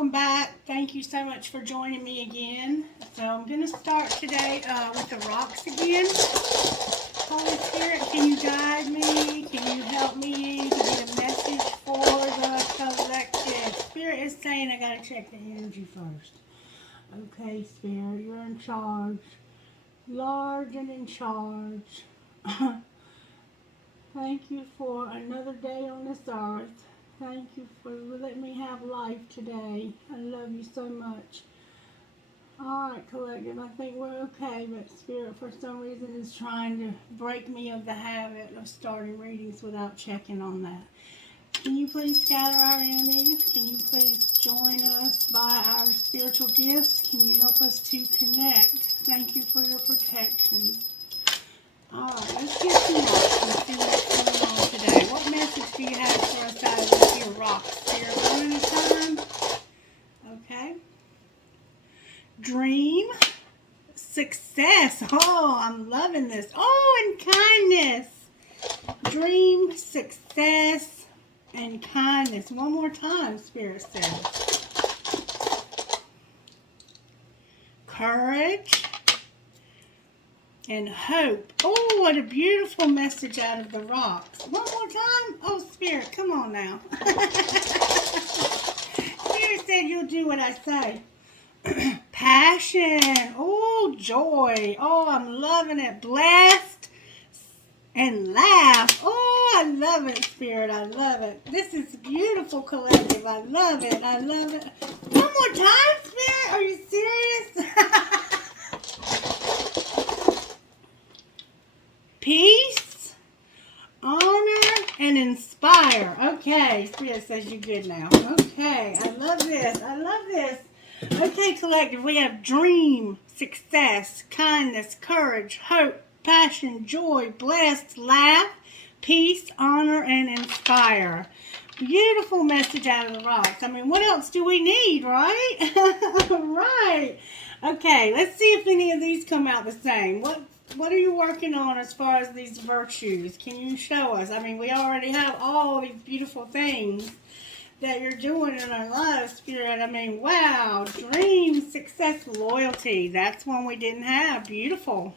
welcome back. Thank you so much for joining me again. So I'm going to start today with the rocks again. Holy Spirit, can you guide me? Can you help me to get a message for the collective? Spirit is saying I got to check the energy first. Okay, Spirit, you're in charge. Large and in charge. Thank you for another day on this earth. Thank you for letting me have life today. I love you so much. Alright, collective, I think we're okay, but Spirit for some reason is trying to break me of the habit of starting readings without checking on that. Can you please scatter our enemies? Can you please join us by our spiritual gifts? Can you help us to connect? Thank you for your protection. Alright, let's get some rocks and see what's going on today. What message do you have for us out of your rocks here? One at a time. Okay. Dream. Success. Oh, I'm loving this. Oh, and kindness. Dream, success, and kindness. One more time, Spirit says. Courage. And hope. Oh, what a beautiful message out of the rocks. One more time. Oh, Spirit, come on now. Spirit said you'll do what I say. Passion. Oh, joy. Oh, I'm loving it. Blessed and laugh. Oh, I love it, Spirit. I love it. This is beautiful, collective. I love it. I love it. One more time, Spirit. Are you serious? Peace, honor, and inspire. Okay, Spirit says you're good now. Okay, I love this. I love this. Okay, collective, we have dream, success, kindness, courage, hope, passion, joy, blessed, laugh, peace, honor, and inspire. Beautiful message out of the rocks. I mean, what else do we need, right? Right. Okay, let's see if any of these come out the same. What are you working on as far as these virtues? Can you show us? I mean, we already have all these beautiful things that you're doing in our lives, Spirit. I mean, wow. Dream, success, loyalty. That's one we didn't have. Beautiful.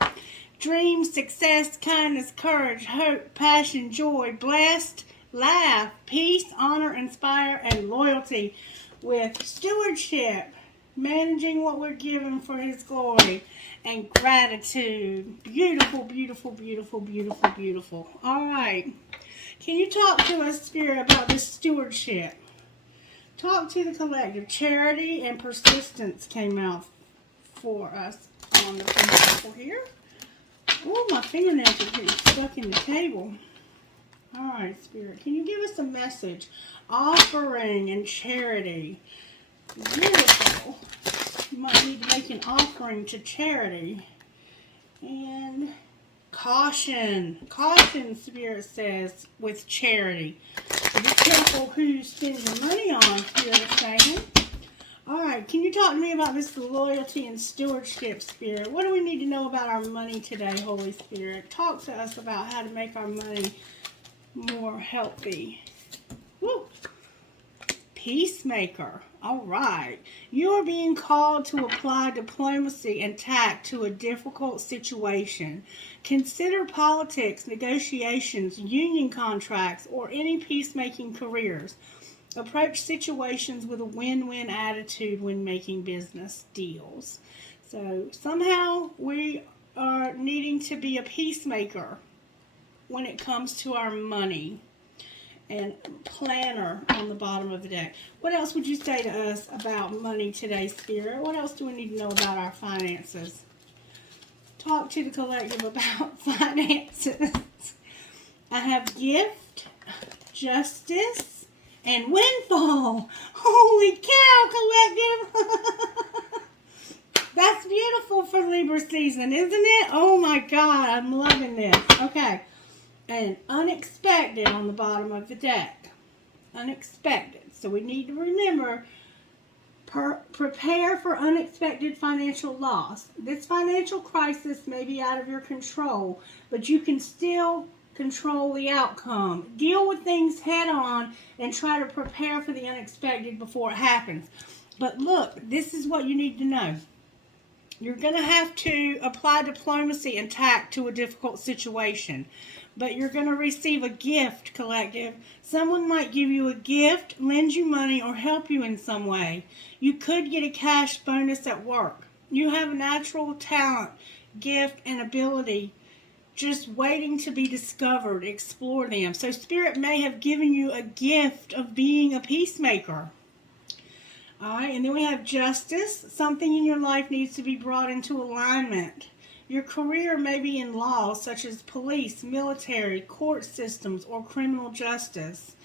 Dream, success, kindness, courage, hope, passion, joy, blessed, laugh, peace, honor, inspire, and loyalty with stewardship. Managing what we're given for His glory and gratitude. Beautiful, beautiful, beautiful, beautiful, beautiful. All right. Can you talk to us, Spirit, about this stewardship? Talk to the collective. Charity and persistence came out for us on the principle here. Oh, my fingernails are getting stuck in the table. All right, Spirit. Can you give us a message? Offering and charity. Beautiful. You might need to make an offering to charity. And caution. Caution, Spirit says, with charity. So be careful who you spend your money on, Spirit is saying. Alright, can you talk to me about this loyalty and stewardship, Spirit? What do we need to know about our money today, Holy Spirit? Talk to us about how to make our money more healthy. Woo! Peacemaker. All right. You are being called to apply diplomacy and tact to a difficult situation. Consider politics, negotiations, union contracts, or any peacemaking careers. Approach situations with a win-win attitude when making business deals. So somehow we are needing to be a peacemaker when it comes to our money. And planner on the bottom of the deck. What else would you say to us about money today, Spirit? What else do we need to know about our finances? Talk to the collective about finances. I have gift, justice, and windfall. Holy cow, collective. That's beautiful for Libra season, isn't it? Oh my God, I'm loving this. Okay. And unexpected on the bottom of the deck. Unexpected. So we need to remember, prepare for unexpected financial loss. This financial crisis may be out of your control, but you can still control the outcome. Deal with things head on and try to prepare for the unexpected before it happens. But look, this is what you need to know. You're going to have to apply diplomacy and tact to a difficult situation. But you're going to receive a gift, collective. Someone might give you a gift, lend you money, or help you in some way. You could get a cash bonus at work. You have a natural talent, gift, and ability just waiting to be discovered. Explore them. So Spirit may have given you a gift of being a peacemaker. All right, and then we have justice. Something in your life needs to be brought into alignment. Your career may be in law, such as police, military, court systems, or criminal justice.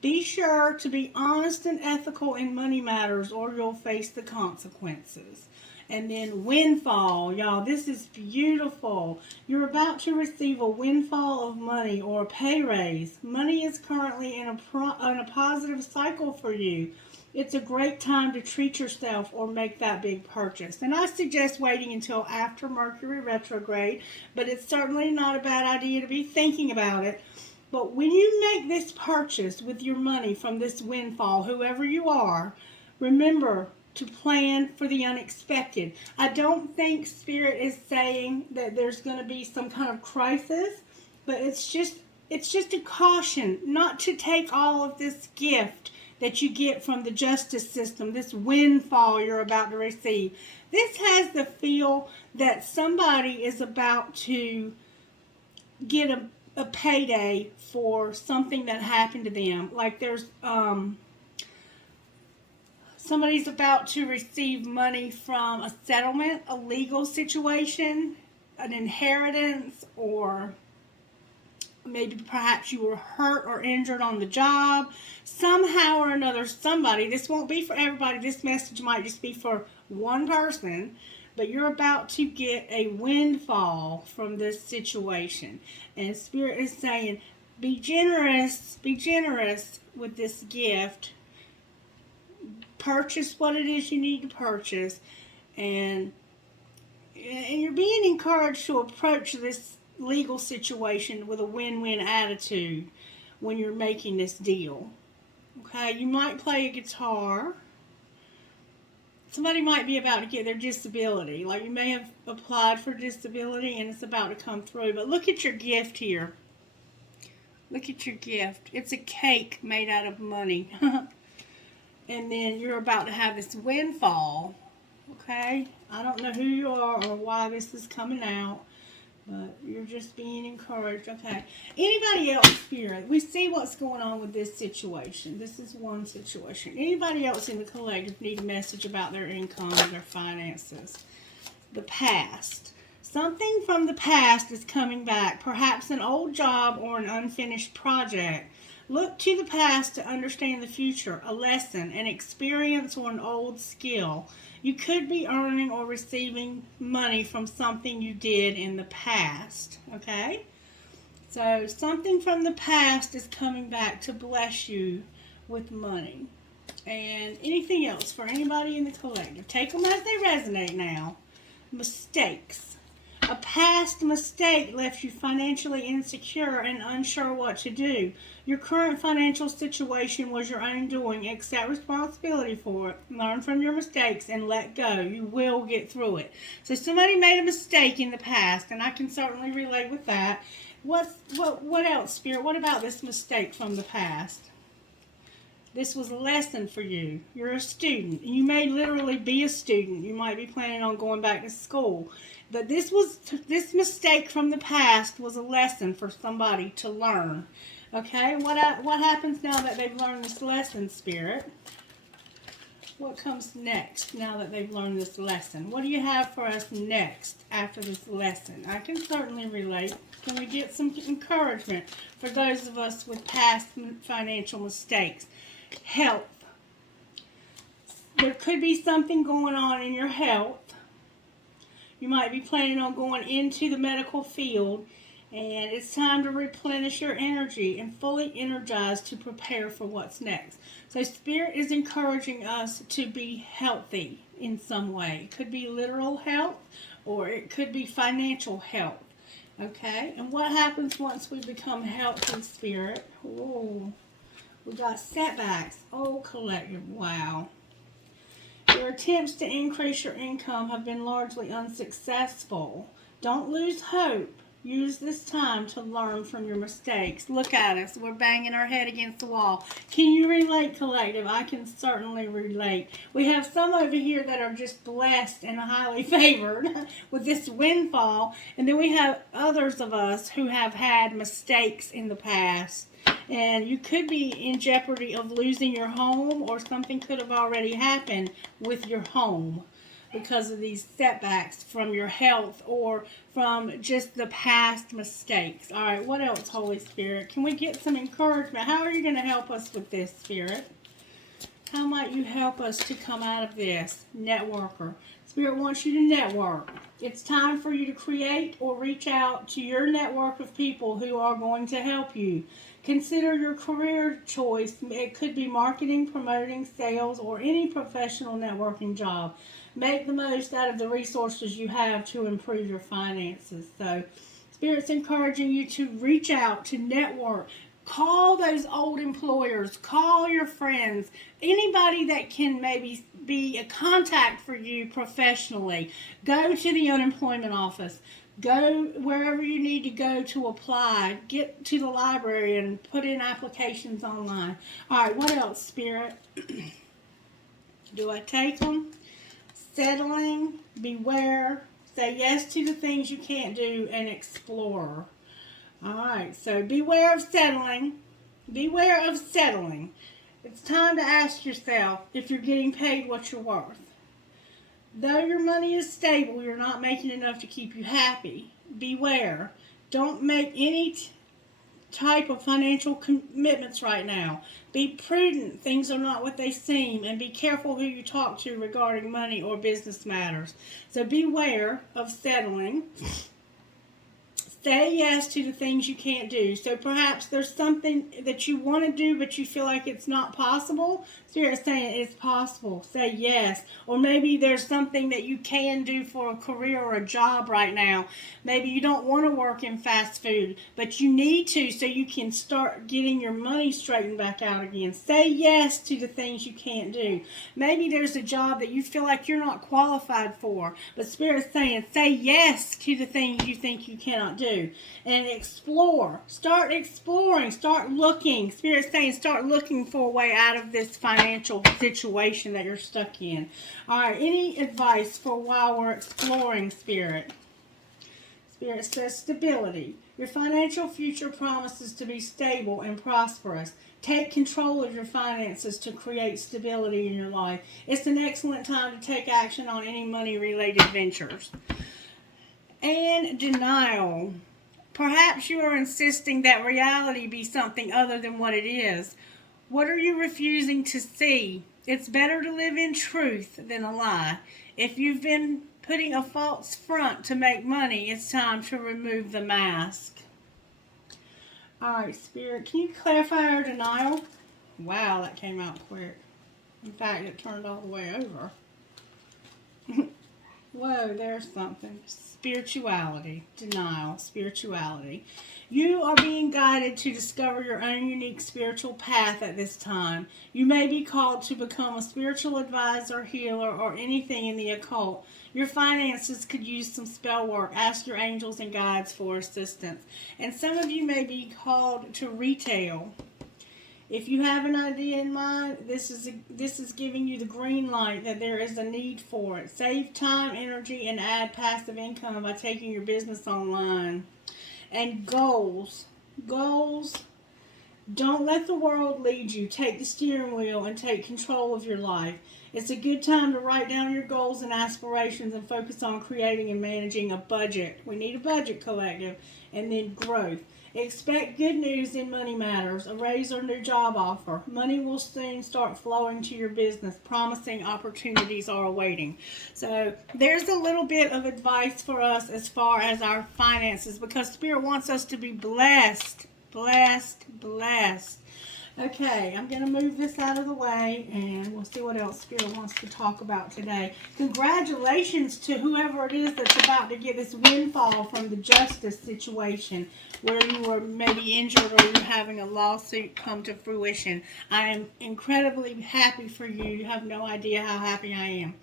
Be sure to be honest and ethical in money matters, or you'll face the consequences. And then windfall, y'all, this is beautiful. You're about to receive a windfall of money or a pay raise. Money is currently in a positive cycle for you. It's a great time to treat yourself or make that big purchase. And I suggest waiting until after Mercury retrograde, but it's certainly not a bad idea to be thinking about it. But when you make this purchase with your money from this windfall, whoever you are, remember to plan for the unexpected. I don't think Spirit is saying that there's going to be some kind of crisis, but it's just a caution not to take all of this gift that you get from the justice system, this windfall you're about to receive. This has the feel that somebody is about to get a payday for something that happened to them. Like there's somebody's about to receive money from a settlement, a legal situation, an inheritance, or maybe perhaps you were hurt or injured on the job. Somehow or another, somebody, this won't be for everybody, this message might just be for one person, but you're about to get a windfall from this situation. And Spirit is saying, be generous with this gift. Purchase what it is you need to purchase, and you're being encouraged to approach this legal situation with a win-win attitude when you're making this deal. Okay, you might play a guitar. Somebody might be about to get their disability. Like you may have applied for disability and it's about to come through. But look at your gift here. Look at your gift. It's a cake made out of money. And then you're about to have this windfall, okay? I don't know who you are or why this is coming out, but you're just being encouraged, okay? Anybody else here? We see what's going on with this situation. This is one situation. Anybody else in the collective need a message about their income or their finances? The past. Something from the past is coming back, perhaps an old job or an unfinished project. Look to the past to understand the future, a lesson, an experience, or an old skill. You could be earning or receiving money from something you did in the past, okay? So something from the past is coming back to bless you with money. And anything else for anybody in the collective? Take them as they resonate now. Mistakes. A past mistake left you financially insecure and unsure what to do. Your current financial situation was your own doing. Accept responsibility for it. Learn from your mistakes and let go. You will get through it. So somebody made a mistake in the past, and I can certainly relate with that. What else, Spirit? What about this mistake from the past? This was a lesson for you. You're a student. You may literally be a student. You might be planning on going back to school. But this mistake from the past was a lesson for somebody to learn. Okay? What happens now that they've learned this lesson, Spirit? What comes next now that they've learned this lesson? What do you have for us next after this lesson? I can certainly relate. Can we get some encouragement for those of us with past financial mistakes? Health. There could be something going on in your health. You might be planning on going into the medical field, and it's time to replenish your energy and fully energize to prepare for what's next. So Spirit is encouraging us to be healthy in some way. It could be literal health, or it could be financial health. Okay, and what happens once we become healthy, Spirit? Oh, we got setbacks. Oh, collective, wow. Your attempts to increase your income have been largely unsuccessful. Don't lose hope. Use this time to learn from your mistakes. Look at us. We're banging our head against the wall. Can you relate, collective? I can certainly relate. We have some over here that are just blessed and highly favored with this windfall. And then we have others of us who have had mistakes in the past. And you could be in jeopardy of losing your home, or something could have already happened with your home because of these setbacks from your health or from just the past mistakes. All right, what else, Holy Spirit? Can we get some encouragement? How are you going to help us with this, Spirit? How might you help us to come out of this? Networker. Spirit wants you to network. It's time for you to create or reach out to your network of people who are going to help you. Consider your career choice. It could be marketing, promoting, sales, or any professional networking job. Make the most out of the resources you have to improve your finances. So, Spirit's encouraging you to reach out, to network. Call those old employers. Call your friends. Anybody that can maybe be a contact for you professionally. Go to the unemployment office. Go wherever you need to go to apply. Get to the library and put in applications online. All right, what else, Spirit? Do I take them? Settling, beware, say yes to the things you can't do, and explore. All right, so beware of settling. Beware of settling. It's time to ask yourself if you're getting paid what you're worth. Though your money is stable, you're not making enough to keep you happy. Beware. Don't make any type of financial commitments right now. Be prudent. Things are not what they seem. And be careful who you talk to regarding money or business matters. So beware of settling. Say yes to the things you can't do. So perhaps there's something that you want to do, but you feel like it's not possible. Spirit's saying it's possible. Say yes. Or maybe there's something that you can do for a career or a job right now. Maybe you don't want to work in fast food, but you need to so you can start getting your money straightened back out again. Say yes to the things you can't do. Maybe there's a job that you feel like you're not qualified for, but Spirit's saying say yes to the things you think you cannot do. And explore. Start exploring. Start looking. Spirit's saying start looking for a way out of this financial situation that you're stuck in. All right, any advice for while we're exploring, Spirit? Spirit says stability. Your financial future promises to be stable and prosperous. Take control of your finances to create stability in your life. It's an excellent time to take action on any money-related ventures. And denial. Perhaps you are insisting that reality be something other than what it is. What are you refusing to see? It's better to live in truth than a lie. If you've been putting a false front to make money, it's time to remove the mask. All right, Spirit, can you clarify our denial? Wow, that came out quick. In fact, it turned all the way over. Whoa, there's something. Spirituality. Denial. Spirituality. You are being guided to discover your own unique spiritual path at this time. You may be called to become a spiritual advisor, healer, or anything in the occult. Your finances could use some spell work. Ask your angels and guides for assistance. And some of you may be called to retail. If you have an idea in mind, this is giving you the green light that there is a need for it. Save time, energy, and add passive income by taking your business online. And goals. Goals. Don't let the world lead you. Take the steering wheel and take control of your life. It's a good time to write down your goals and aspirations and focus on creating and managing a budget. We need a budget, collective. And then growth. Expect good news in money matters, a raise or new job offer. Money will soon start flowing to your business. Promising opportunities are awaiting. So there's a little bit of advice for us as far as our finances, because Spirit wants us to be blessed, blessed, blessed. Okay, I'm going to move this out of the way, and we'll see what else Spirit wants to talk about today. Congratulations to whoever it is that's about to get this windfall from the justice situation where you were maybe injured or you're having a lawsuit come to fruition. I am incredibly happy for you. You have no idea how happy I am.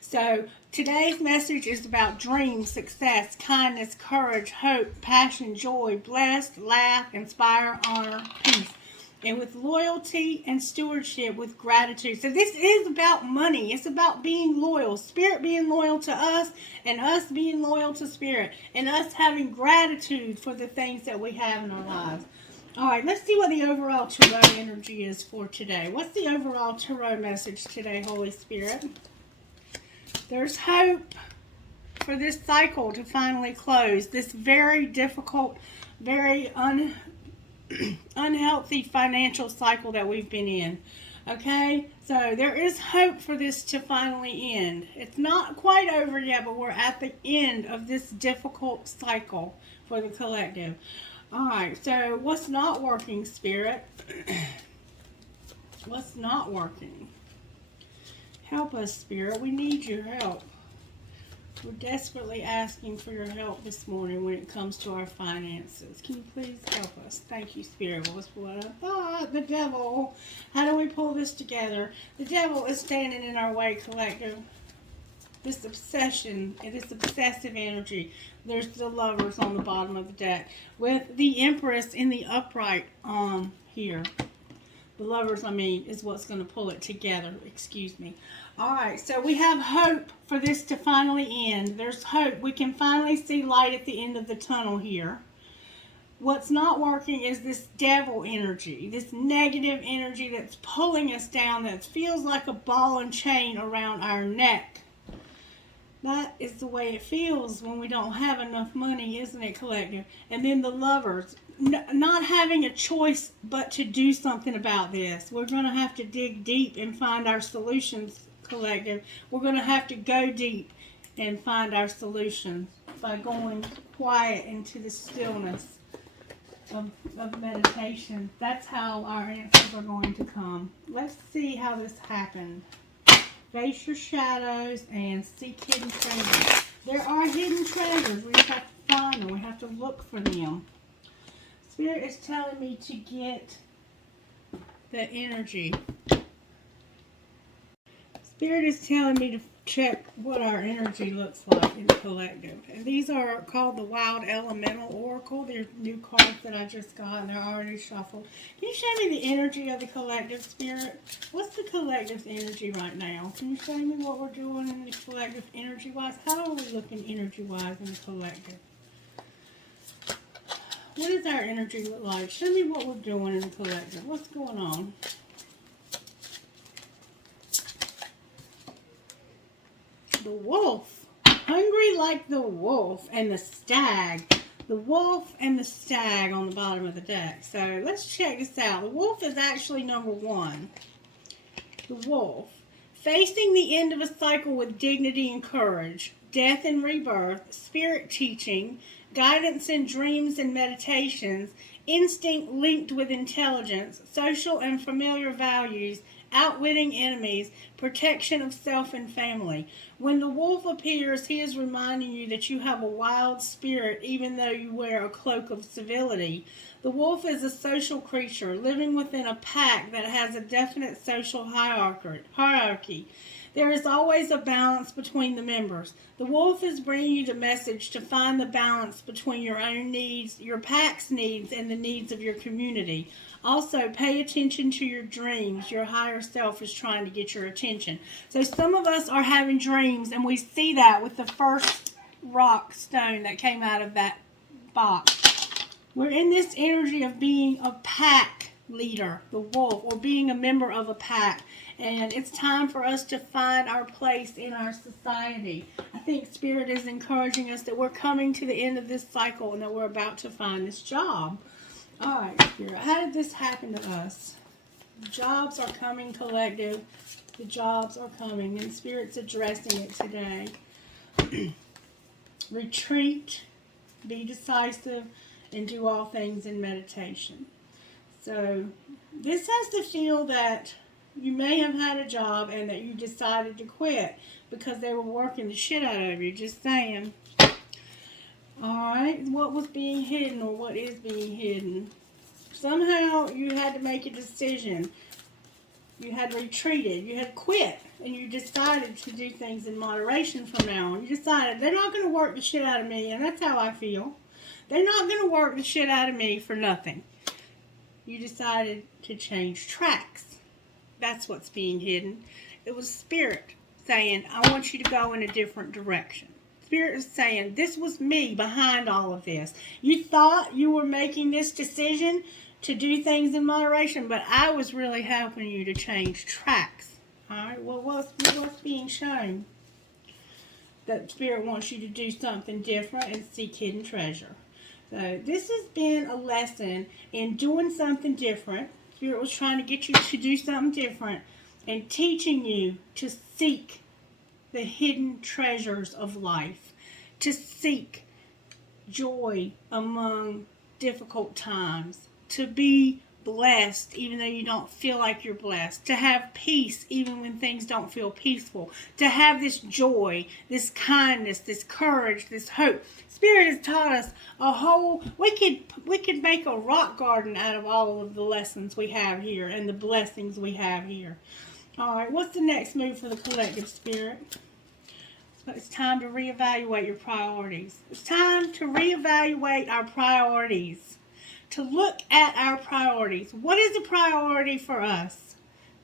So today's message is about dreams, success, kindness, courage, hope, passion, joy, blessed, laugh, inspire, honor, peace. And with loyalty and stewardship, with gratitude. So this is about money. It's about being loyal. Spirit being loyal to us, and us being loyal to Spirit. And us having gratitude for the things that we have in our lives. All right, let's see what the overall tarot energy is for today. What's the overall tarot message today, Holy Spirit? There's hope for this cycle to finally close. This very difficult, very unhealthy financial cycle that we've been in. Okay, so there is hope for this to finally end. It's not quite over yet, but we're at the end of this difficult cycle for the collective. All right, so what's not working, Spirit? What's not working? Help us, Spirit. We need your help. We're desperately asking for your help this morning when it comes to our finances. Can you please help us? Thank you, Spirit. Well, that's what I thought. The devil. How do we pull this together? The devil is standing in our way, collective. This obsession, this obsessive energy. There's the Lovers on the bottom of the deck with the Empress in the upright here. The Lovers, is what's going to pull it together. Excuse me. All right, so we have hope for this to finally end. There's hope. We can finally see light at the end of the tunnel here. What's not working is this devil energy, this negative energy that's pulling us down, that feels like a ball and chain around our neck. That is the way it feels when we don't have enough money, isn't it, collective? And then the Lovers, not having a choice but to do something about this. We're going to have to dig deep and find our solutions, collective. We're going to have to go deep and find our solutions by going quiet into the stillness of meditation. That's how our answers are going to come. Let's see how this happened. Face your shadows and seek hidden treasures. There are hidden treasures. We just have to find them. We have to look for them. Spirit is telling me to get the energy. Spirit is telling me to check what our energy looks like in the collective. And these are called the Wild Elemental Oracle. They're new cards that I just got, and they're already shuffled. Can you show me the energy of the collective, Spirit? What's the collective's energy right now? Can you show me what we're doing in the collective energy-wise? How are we looking energy-wise in the collective? What does our energy look like? Show me what we're doing in the collective. What's going on? The Wolf. Hungry like the wolf and the stag. The wolf and the stag on the bottom of the deck. So let's check this out. The wolf is actually number 1. The wolf. Facing the end of a cycle with dignity and courage. Death and rebirth. Spirit teaching. Guidance in dreams and meditations. Instinct linked with intelligence. Social and familiar values. Outwitting enemies, protection of self and family. When the wolf appears, he is reminding you that you have a wild spirit even though you wear a cloak of civility. The wolf is a social creature living within a pack that has a definite social hierarchy. There is always a balance between the members. The wolf is bringing you the message to find the balance between your own needs, your pack's needs, and the needs of your community. Also, pay attention to your dreams. Your higher self is trying to get your attention. So some of us are having dreams, and we see that with the first rock stone that came out of that box. We're in this energy of being a pack leader, the wolf, or being a member of a pack. And it's time for us to find our place in our society. I think Spirit is encouraging us that we're coming to the end of this cycle and that we're about to find this job. All right, Spirit, how did this happen to us? The jobs are coming, collective. The jobs are coming, and Spirit's addressing it today. Retreat, be decisive, and do all things in meditation. So This has to feel that you may have had a job and that you decided to quit because they were working the shit out of you. Just saying. Alright, what was being hidden or what is being hidden? Somehow you had to make a decision. You had retreated. You had quit. And you decided to do things in moderation from now on. You decided they're not going to work the shit out of me. And that's how I feel. They're not going to work the shit out of me for nothing. You decided to change tracks. That's what's being hidden. It was Spirit saying, I want you to go in a different direction. Spirit is saying, this was me behind all of this. You thought you were making this decision to do things in moderation, but I was really helping you to change tracks. Alright, well, what's being shown? That Spirit wants you to do something different and seek hidden treasure. So this has been a lesson in doing something different. Spirit was trying to get you to do something different and teaching you to seek the hidden treasures of life, to seek joy among difficult times, to be blessed even though you don't feel like you're blessed, to have peace even when things don't feel peaceful, to have this joy, this kindness, this courage, this hope. Spirit has taught us a whole, we could make a rock garden out of all of the lessons we have here and the blessings we have here. Alright, what's the next move for the collective, Spirit? So it's time to reevaluate your priorities. It's time to reevaluate our priorities. To look at our priorities. What is a priority for us?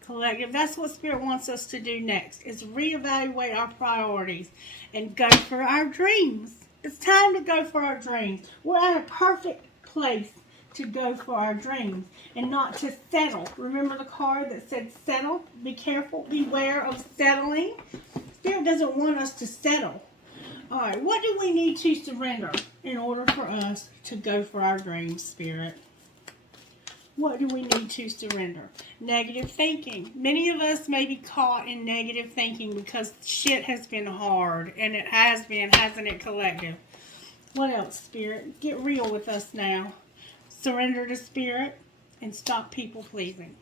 Collective. That's what Spirit wants us to do next. Is reevaluate our priorities and go for our dreams. It's time to go for our dreams. We're at a perfect place to go for our dreams and not to settle. Remember the card that said settle? Be careful. Beware of settling. Spirit doesn't want us to settle. Alright, what do we need to surrender in order for us to go for our dreams, Spirit? What do we need to surrender? Negative thinking. Many of us may be caught in negative thinking because shit has been hard. And it has been, hasn't it, collective? What else, Spirit? Get real with us now. Surrender to Spirit and stop people pleasing.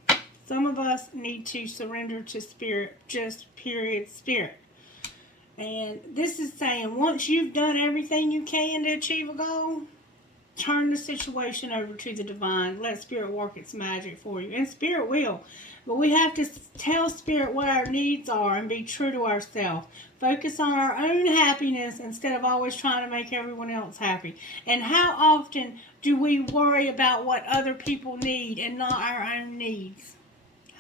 Some of us need to surrender to Spirit, just period, Spirit. And this is saying, once you've done everything you can to achieve a goal, turn the situation over to the divine. Let Spirit work its magic for you. And Spirit will. But we have to tell Spirit what our needs are and be true to ourselves. Focus on our own happiness instead of always trying to make everyone else happy. And how often do we worry about what other people need and not our own needs?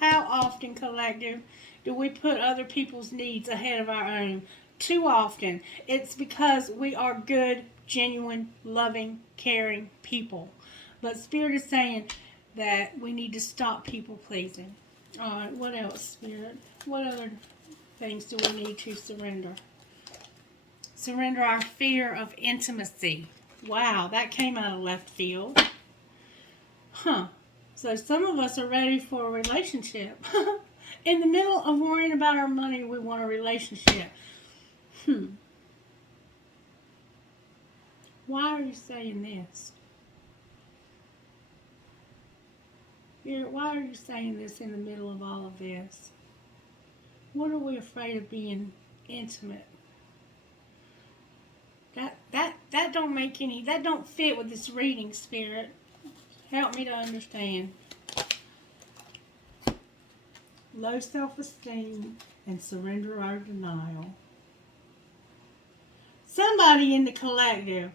How often, collective, do we put other people's needs ahead of our own? Too often. It's because we are good, genuine, loving, caring people. But Spirit is saying that we need to stop people pleasing. Alright, what else, Spirit? What other things do we need to surrender? Surrender our fear of intimacy. Wow, that came out of left field. So some of us are ready for a relationship. In the middle of worrying about our money, we want a relationship. Why are you saying this? Why are you saying this in the middle of all of this? What are we afraid of being intimate? That don't make any, that don't fit with this reading, Spirit. Help me to understand. Low self-esteem and surrender our denial. Somebody in the collective,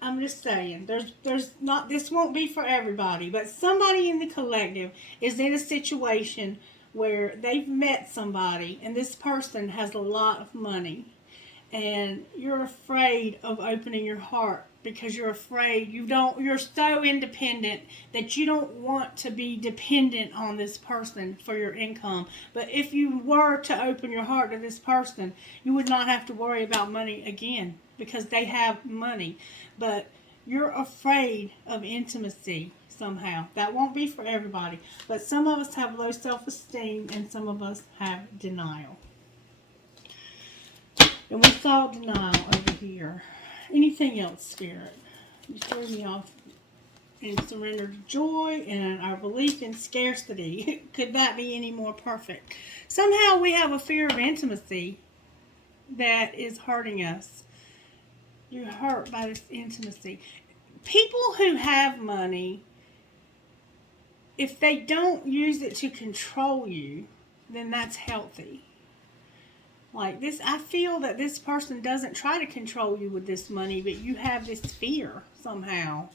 I'm just saying, there's not, this won't be for everybody, but somebody in the collective is in a situation where they've met somebody and this person has a lot of money and you're afraid of opening your heart because you're afraid you're so independent that you don't want to be dependent on this person for your income. But if you were to open your heart to this person, you would not have to worry about money again because they have money. But you're afraid of intimacy somehow. That won't be for everybody. But some of us have low self-esteem and some of us have denial. And we saw denial over here. Anything else, Spirit? You threw me off and surrender to joy and our belief in scarcity. Could that be any more perfect? Somehow we have a fear of intimacy that is hurting us. You're hurt by this intimacy. People who have money, if they don't use it to control you, then that's healthy. Like this, I feel that this person doesn't try to control you with this money, but you have this fear somehow.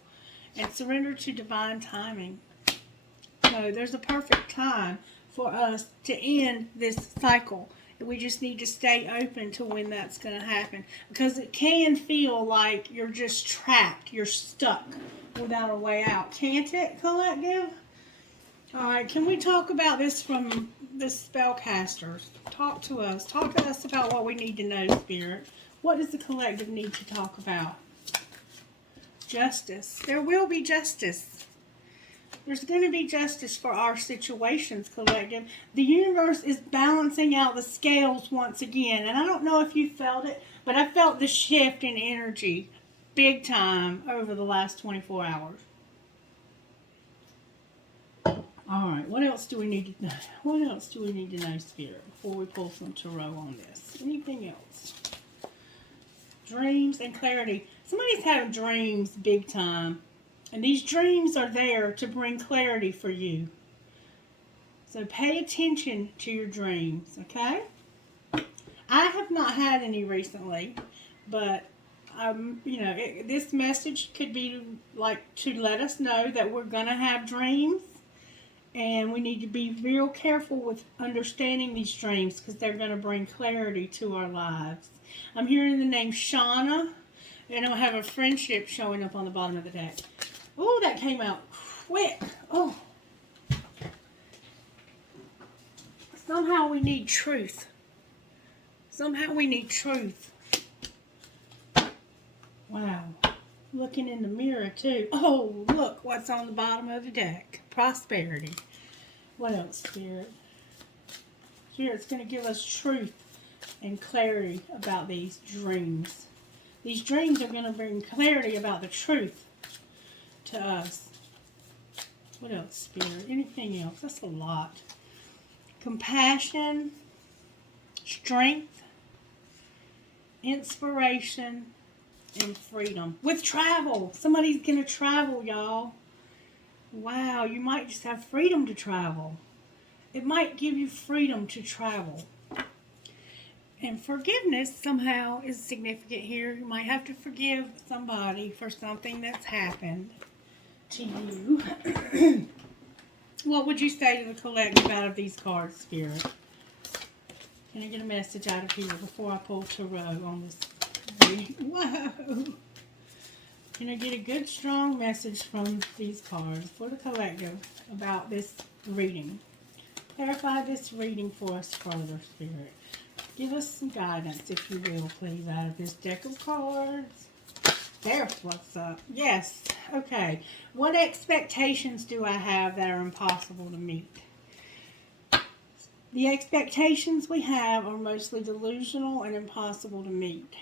And surrender to divine timing. So there's a perfect time for us to end this cycle. We just need to stay open to when that's going to happen. Because it can feel like you're just trapped. You're stuck without a way out. Can't it, collective? All right, can we talk about this from the spellcasters? Talk to us. Talk to us about what we need to know, Spirit. What does the collective need to talk about? Justice. There will be justice. There's going to be justice for our situations, collective. The universe is balancing out the scales once again. And I don't know if you felt it, but I felt the shift in energy big time over the last 24 hours. All right, what else do we need to know? What else do we need to know, Spirit, before we pull some tarot on this? Anything else? Dreams and clarity. Somebody's having dreams big time. And these dreams are there to bring clarity for you. So pay attention to your dreams, okay? I have not had any recently, but this message could be like to let us know that we're going to have dreams. And we need to be real careful with understanding these dreams because they're going to bring clarity to our lives. I'm hearing the name Shauna, and I'll have a friendship showing up on the bottom of the deck. Oh, that came out quick. Oh. Somehow we need truth. Somehow we need truth. Wow. Looking in the mirror, too. Oh, look what's on the bottom of the deck. Prosperity. What else, Spirit? Spirit's going to give us truth and clarity about these dreams. These dreams are going to bring clarity about the truth to us. What else, Spirit? Anything else? That's a lot. Compassion, strength, inspiration, and freedom. With travel. Somebody's going to travel, y'all. Wow, you might just have freedom to travel. It might give you freedom to travel. And forgiveness somehow is significant here. You might have to forgive somebody for something that's happened to you. What would you say to the collective out of these cards, Spirit? Can I get a message out of here before I pull tarot on this reading? Whoa! Can I get a good, strong message from these cards for the collective about this reading? Clarify this reading for us further, Spirit. Give us some guidance, if you will, please, out of this deck of cards. There's what's up. Yes. Okay. What expectations do I have that are impossible to meet? The expectations we have are mostly delusional and impossible to meet.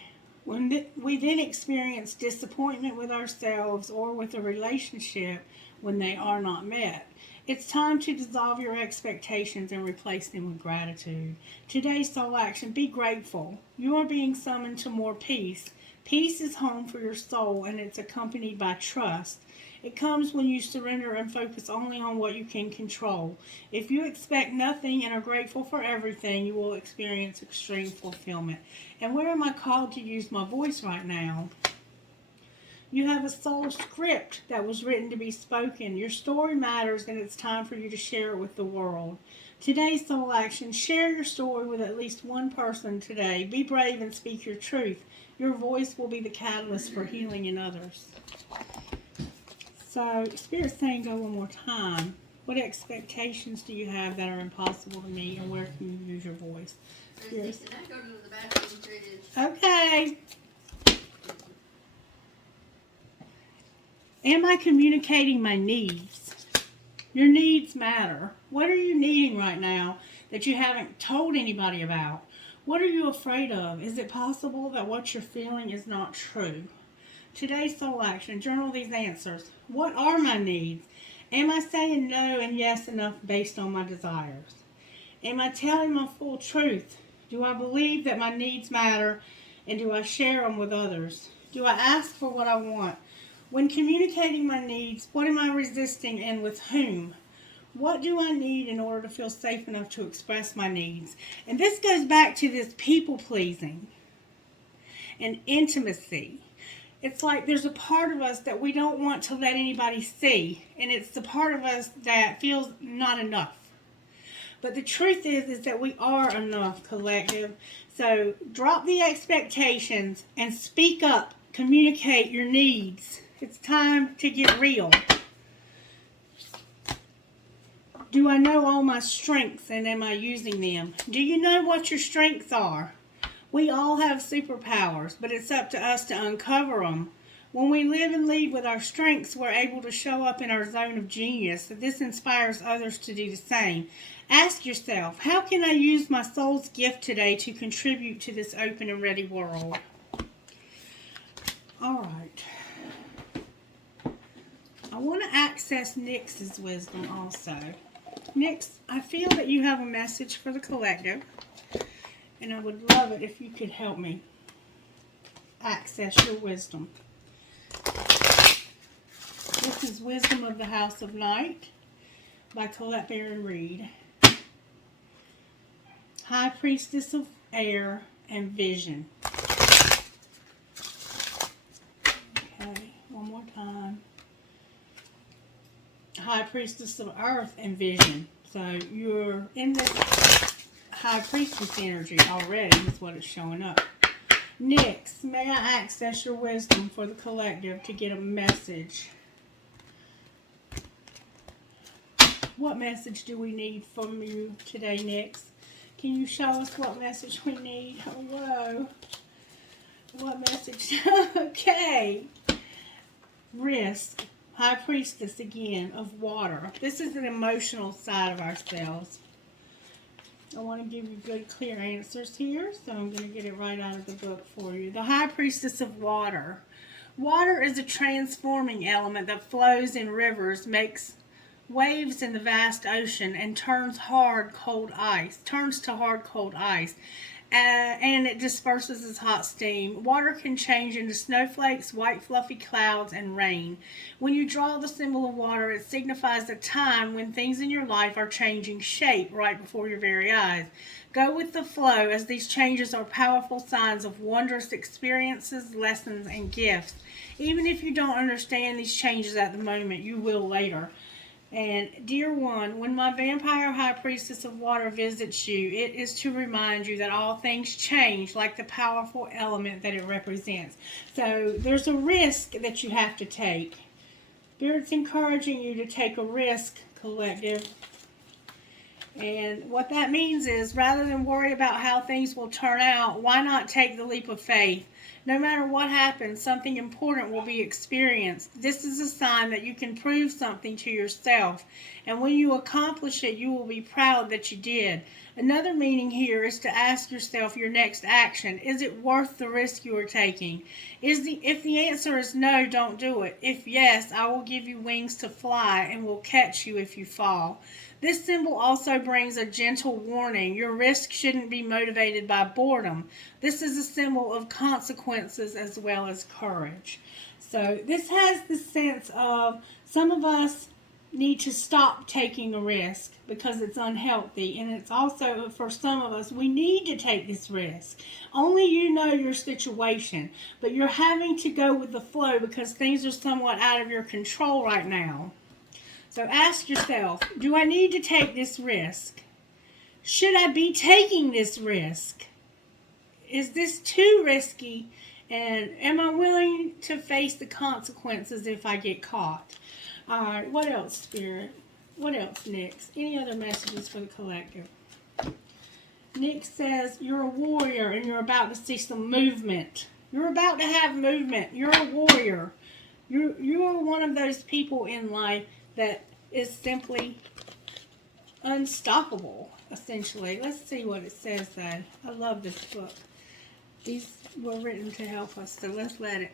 When we then experience disappointment with ourselves or with a relationship when they are not met. It's time to dissolve your expectations and replace them with gratitude. Today's soul action, be grateful. You are being summoned to more peace. Peace is home for your soul, and it's accompanied by trust. It comes when you surrender and focus only on what you can control. If you expect nothing and are grateful for everything, you will experience extreme fulfillment. And where am I called to use my voice right now? You have a soul script that was written to be spoken. Your story matters, and it's time for you to share it with the world. Today's soul action, share your story with at least one person today. Be brave and speak your truth. Your voice will be the catalyst for healing in others. So, Spirit's saying go one more time. What expectations do you have that are impossible to meet, and where can you use your voice? Spirit. Okay. Am I communicating my needs? Your needs matter. What are you needing right now that you haven't told anybody about? What are you afraid of? Is it possible that what you're feeling is not true? Today's soul action. Journal these answers. What are my needs? Am I saying no and yes enough based on my desires? Am I telling my full truth? Do I believe that my needs matter, and do I share them with others? Do I ask for what I want? When communicating my needs, what am I resisting and with whom? What do I need in order to feel safe enough to express my needs? And this goes back to this people pleasing and intimacy. It's like there's a part of us that we don't want to let anybody see, and it's the part of us that feels not enough. But the truth is that we are enough, collective. So drop the expectations and speak up. Communicate your needs. It's time to get real. Do I know all my strengths, and am I using them? Do you know what your strengths are? We all have superpowers, but it's up to us to uncover them. When we live and lead with our strengths, we're able to show up in our zone of genius. This inspires others to do the same. Ask yourself, how can I use my soul's gift today to contribute to this open and ready world? All right. I want to access Nyx's wisdom also. Nyx, I feel that you have a message for the collective, and I would love it if you could help me access your wisdom. This is Wisdom of the House of Night by Colette Baron Reed. High Priestess of Air and Vision. Okay, one more time. High Priestess of Earth and Vision. So you're in this High Priestess energy already is what it's showing up. Nyx, may I access your wisdom for the collective to get a message? What message do we need from you today, Nyx? Can you show us what message we need? Oh, whoa. What message? Okay. Risk. High Priestess again of water. This is an emotional side of ourselves. I want to give you good, clear answers here, so I'm going to get it right out of the book for you. The High Priestess of Water. Water is a transforming element that flows in rivers, makes waves in the vast ocean, and turns to hard, cold ice. And it disperses as hot steam. Water can change into snowflakes, white fluffy clouds, and rain. When you draw the symbol of water, it signifies a time when things in your life are changing shape right before your very eyes. Go with the flow, as these changes are powerful signs of wondrous experiences, lessons, and gifts. Even if you don't understand these changes at the moment, you will later. And dear one, when my vampire high priestess of water visits you, it is to remind you that all things change, like the powerful element that it represents. So there's a risk that you have to take. Spirit's encouraging you to take a risk, collective. And what that means is, rather than worry about how things will turn out, why not take the leap of faith? No matter what happens, something important will be experienced. This is a sign that you can prove something to yourself. And when you accomplish it, you will be proud that you did. Another meaning here is to ask yourself your next action. Is it worth the risk you are taking? If the answer is no, don't do it. If yes, I will give you wings to fly and will catch you if you fall. This symbol also brings a gentle warning. Your risk shouldn't be motivated by boredom. This is a symbol of consequences as well as courage. So this has the sense of some of us need to stop taking a risk because it's unhealthy. And it's also, for some of us, we need to take this risk. Only you know your situation. But you're having to go with the flow because things are somewhat out of your control right now. So ask yourself, do I need to take this risk? Should I be taking this risk? Is this too risky? And am I willing to face the consequences if I get caught? All right, what else, Spirit? What else, Nyx? Any other messages for the collective? Nyx says, you're a warrior and you're about to see some movement. You're about to have movement. You're a warrior. You are one of those people in life that is simply unstoppable, essentially. Let's see what it says, though. I love this book. These were written to help us, so let's let it.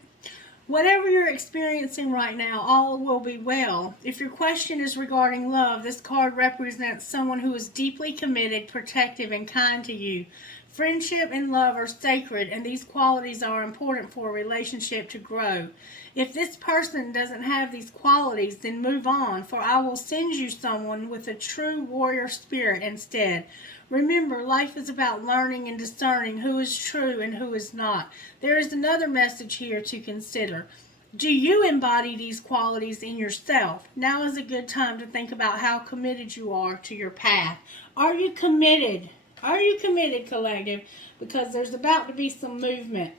Whatever you're experiencing right now, all will be well. If your question is regarding love, this card represents someone who is deeply committed, protective, and kind to you. Friendship and love are sacred, and these qualities are important for a relationship to grow. If this person doesn't have these qualities, then move on, for I will send you someone with a true warrior spirit instead. Remember, life is about learning and discerning who is true and who is not. There is another message here to consider. Do you embody these qualities in yourself? Now is a good time to think about how committed you are to your path. Are you committed? Are you committed, collective? Because there's about to be some movement.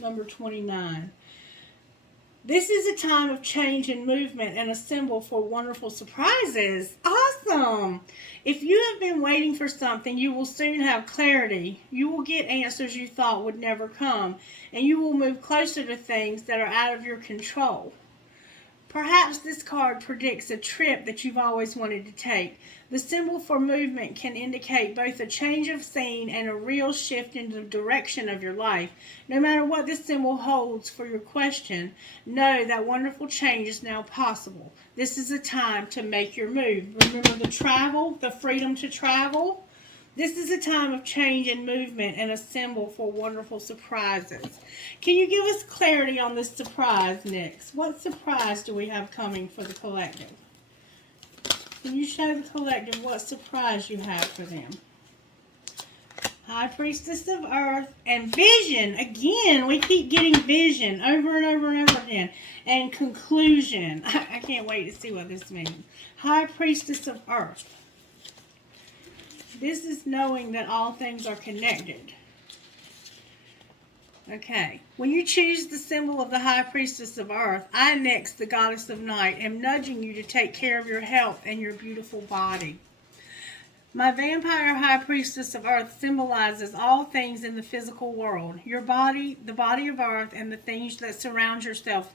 Number 29. This is a time of change and movement and a symbol for wonderful surprises. Awesome! If you have been waiting for something, you will soon have clarity. You will get answers you thought would never come, and you will move closer to things that are out of your control. Perhaps this card predicts a trip that you've always wanted to take. The symbol for movement can indicate both a change of scene and a real shift in the direction of your life. No matter what this symbol holds for your question, know that wonderful change is now possible. This is a time to make your move. Remember the travel, the freedom to travel? This is a time of change and movement and a symbol for wonderful surprises. Can you give us clarity on this surprise, Nyx? What surprise do we have coming for the collective? Can you show the collective what surprise you have for them? High Priestess of Earth and Vision. Again, we keep getting Vision over and over and over again. And Conclusion. I can't wait to see what this means. High Priestess of Earth. This is knowing that all things are connected. Okay. When you choose the symbol of the High Priestess of Earth, I, Nyx, the Goddess of Night, am nudging you to take care of your health and your beautiful body. My vampire High Priestess of Earth symbolizes all things in the physical world. Your body, the body of Earth, and the things that surround yourself.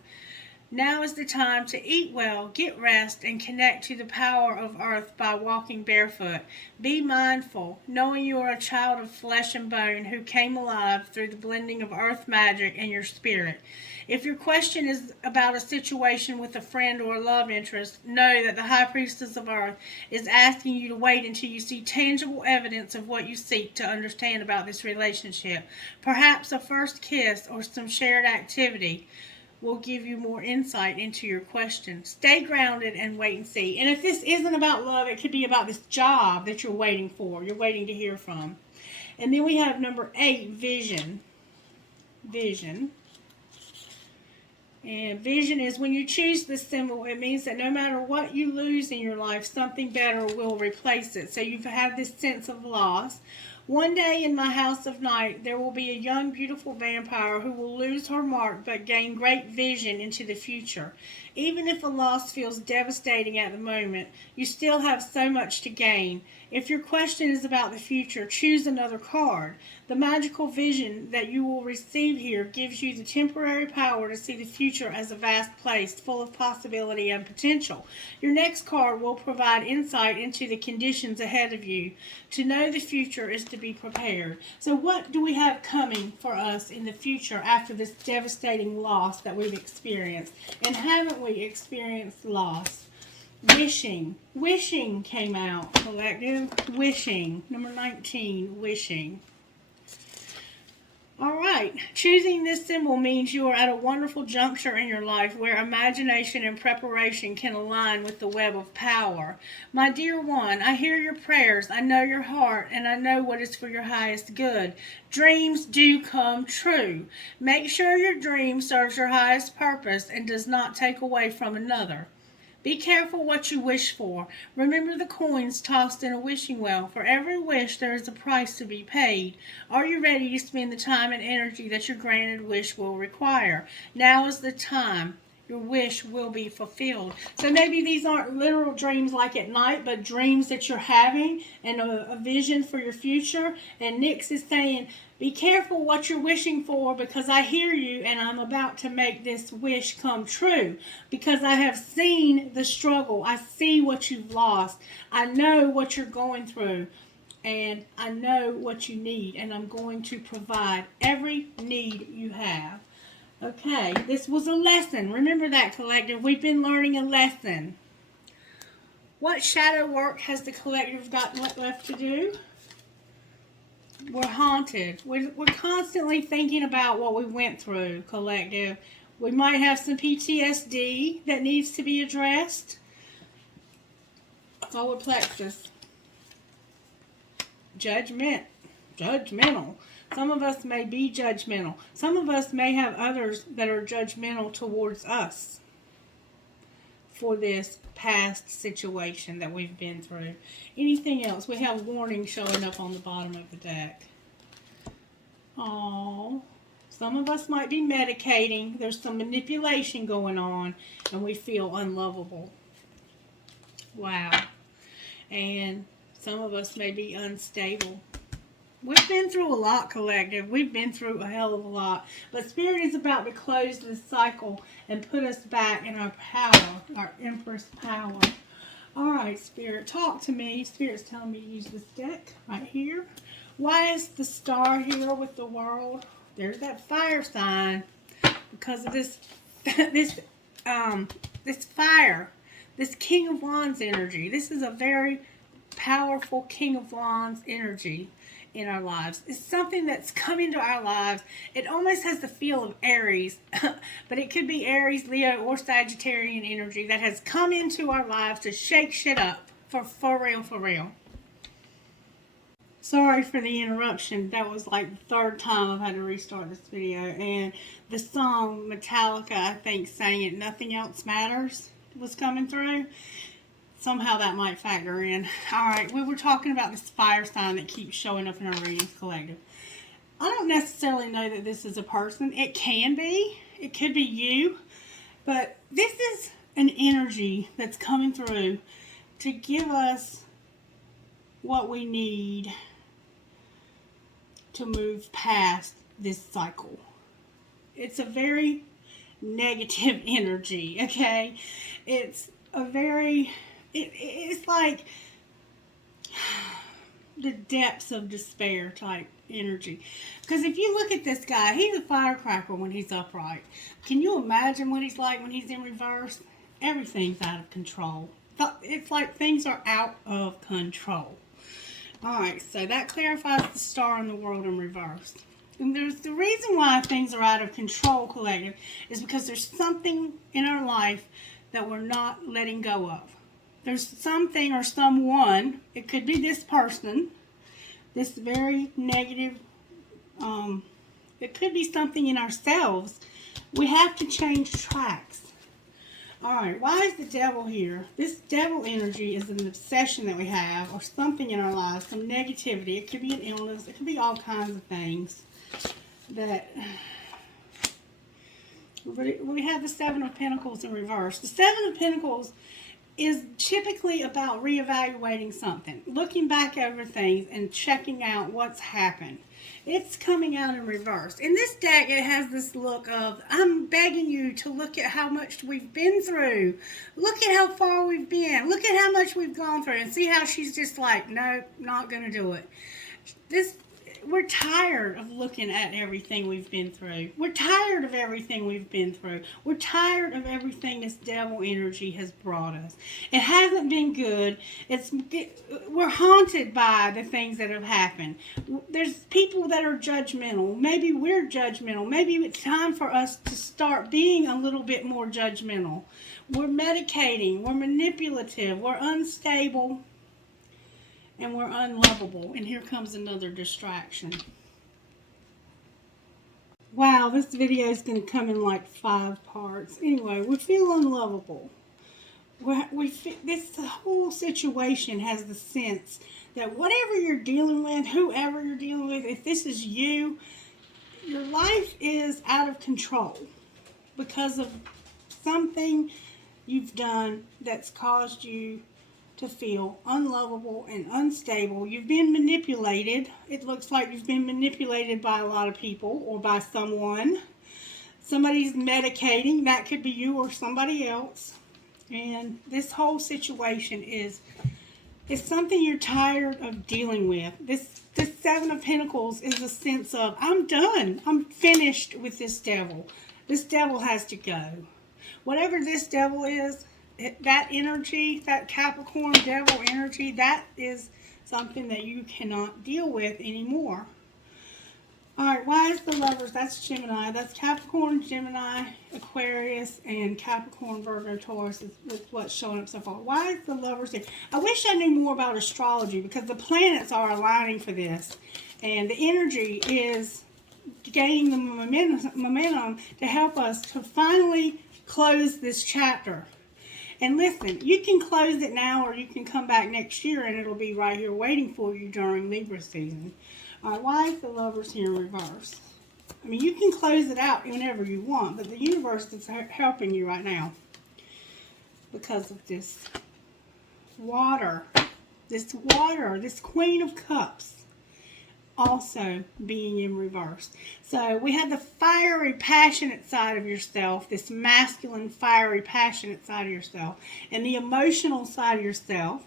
Now is the time to eat well, get rest, and connect to the power of Earth by walking barefoot. Be mindful, knowing you are a child of flesh and bone who came alive through the blending of Earth magic and your spirit. If your question is about a situation with a friend or a love interest, know that the High Priestess of Earth is asking you to wait until you see tangible evidence of what you seek to understand about this relationship. Perhaps a first kiss or some shared activity will give you more insight into your question. Stay grounded and wait and see. And if this isn't about love, it could be about this job that you're waiting for, you're waiting to hear from. And then we have number 8, Vision. Vision. And vision is when you choose this symbol, it means that no matter what you lose in your life, something better will replace it. So you've had this sense of loss. One day in my house of night, there will be a young, beautiful vampire who will lose her mark but gain great vision into the future. Even if a loss feels devastating at the moment, you still have so much to gain. If your question is about the future, choose another card. The magical vision that you will receive here gives you the temporary power to see the future as a vast place full of possibility and potential. Your next card will provide insight into the conditions ahead of you. To know the future is to be prepared. So what do we have coming for us in the future after this devastating loss that we've experienced? And haven't we experienced loss? Wishing. Wishing came out, collective. Wishing. Number 19, wishing. All right. Choosing this symbol means you are at a wonderful juncture in your life where imagination and preparation can align with the web of power. My dear one, I hear your prayers, I know your heart, and I know what is for your highest good. Dreams do come true. Make sure your dream serves your highest purpose and does not take away from another. Be careful what you wish for. Remember the coins tossed in a wishing well. For every wish, there is a price to be paid. Are you ready to spend the time and energy that your granted wish will require? Now is the time. Your wish will be fulfilled. So maybe these aren't literal dreams like at night, but dreams that you're having and a vision for your future. And Nyx is saying, be careful what you're wishing for because I hear you and I'm about to make this wish come true because I have seen the struggle. I see what you've lost. I know what you're going through and I know what you need and I'm going to provide every need you have. Okay, this was a lesson. Remember that, collective. We've been learning a lesson. What shadow work has the collective got left to do? We're haunted. We're constantly thinking about what we went through, collective. We might have some PTSD that needs to be addressed. Solar plexus. Judgmental. Some of us may be judgmental. Some of us may have others that are judgmental towards us for this past situation that we've been through. Anything else? We have warning showing up on the bottom of the deck. Oh, some of us might be medicating. There's some manipulation going on, and we feel unlovable. Wow. And some of us may be unstable. We've been through a lot, collective. We've been through a hell of a lot. But Spirit is about to close this cycle and put us back in our power, our Empress power. All right, Spirit, talk to me. Spirit's telling me to use this deck right here. Why is the star here with the world? There's that fire sign. Because of this fire, this King of Wands energy. This is a very powerful King of Wands energy in our lives. It's something that's come into our lives. It almost has the feel of Aries, but it could be Aries, Leo, or Sagittarian energy that has come into our lives to shake shit up. For real. Sorry for the interruption. That was like the third time I've had to restart this video. And the song Metallica, I think, sang it, Nothing Else Matters, was coming through. Somehow that might factor in. Alright, we were talking about this fire sign that keeps showing up in our readings, collective. I don't necessarily know that this is a person. It can be. It could be you. But this is an energy that's coming through to give us what we need to move past this cycle. It's a very negative energy, okay? It's a very... It's like the depths of despair type energy. Because if you look at this guy, he's a firecracker when he's upright. Can you imagine what he's like when he's in reverse? Everything's out of control. It's like things are out of control. Alright, so that clarifies the star in the world in reverse. And there's the reason why things are out of control, collective, is because there's something in our life that we're not letting go of. There's something or someone, it could be this person, this very negative, it could be something in ourselves. We have to change tracks. Alright, why is the devil here? This devil energy is an obsession that we have, or something in our lives, some negativity. It could be an illness, it could be all kinds of things. That we have the Seven of Pentacles in reverse. The Seven of Pentacles is typically about reevaluating something, looking back over things and checking out what's happened. It's coming out in reverse. In this deck, it has this look of, I'm begging you to look at how much we've been through. Look at how far we've been. Look at how much we've gone through. And see how she's just like, nope, not going to do it. We're tired of looking at everything we've been through. We're tired of everything we've been through. We're tired of everything this devil energy has brought us. It hasn't been good. We're haunted by the things that have happened. There's people that are judgmental. Maybe we're judgmental. Maybe it's time for us to start being a little bit more judgmental. We're medicating. We're manipulative. We're unstable. And we're unlovable. And here comes another distraction. Wow, this video is going to come in like 5 parts. Anyway, we feel unlovable. This whole situation has the sense that whatever you're dealing with, whoever you're dealing with, if this is you, your life is out of control because of something you've done that's caused you to feel unlovable and unstable. You've been manipulated. It looks like you've been manipulated by a lot of people or by someone. Somebody's medicating. That could be you or somebody else. And this whole situation is something you're tired of dealing with. This Seven of Pentacles is a sense of, I'm done. I'm finished with this devil. This devil has to go. Whatever this devil is, that energy, that Capricorn devil energy, that is something that you cannot deal with anymore. Alright, why is the Lovers? That's Gemini. That's Capricorn, Gemini, Aquarius, and Capricorn, Virgo, Taurus is what's showing up so far. Why is the Lovers here? I wish I knew more about astrology because the planets are aligning for this. And the energy is gaining the momentum to help us to finally close this chapter. And listen, you can close it now or you can come back next year and it'll be right here waiting for you during Libra season. Alright, why is the Lovers here in reverse? I mean, you can close it out whenever you want, but the universe is helping you right now because of this water, this Queen of Cups also being in reverse. So we have the fiery, passionate side of yourself, this masculine, fiery, passionate side of yourself, and the emotional side of yourself.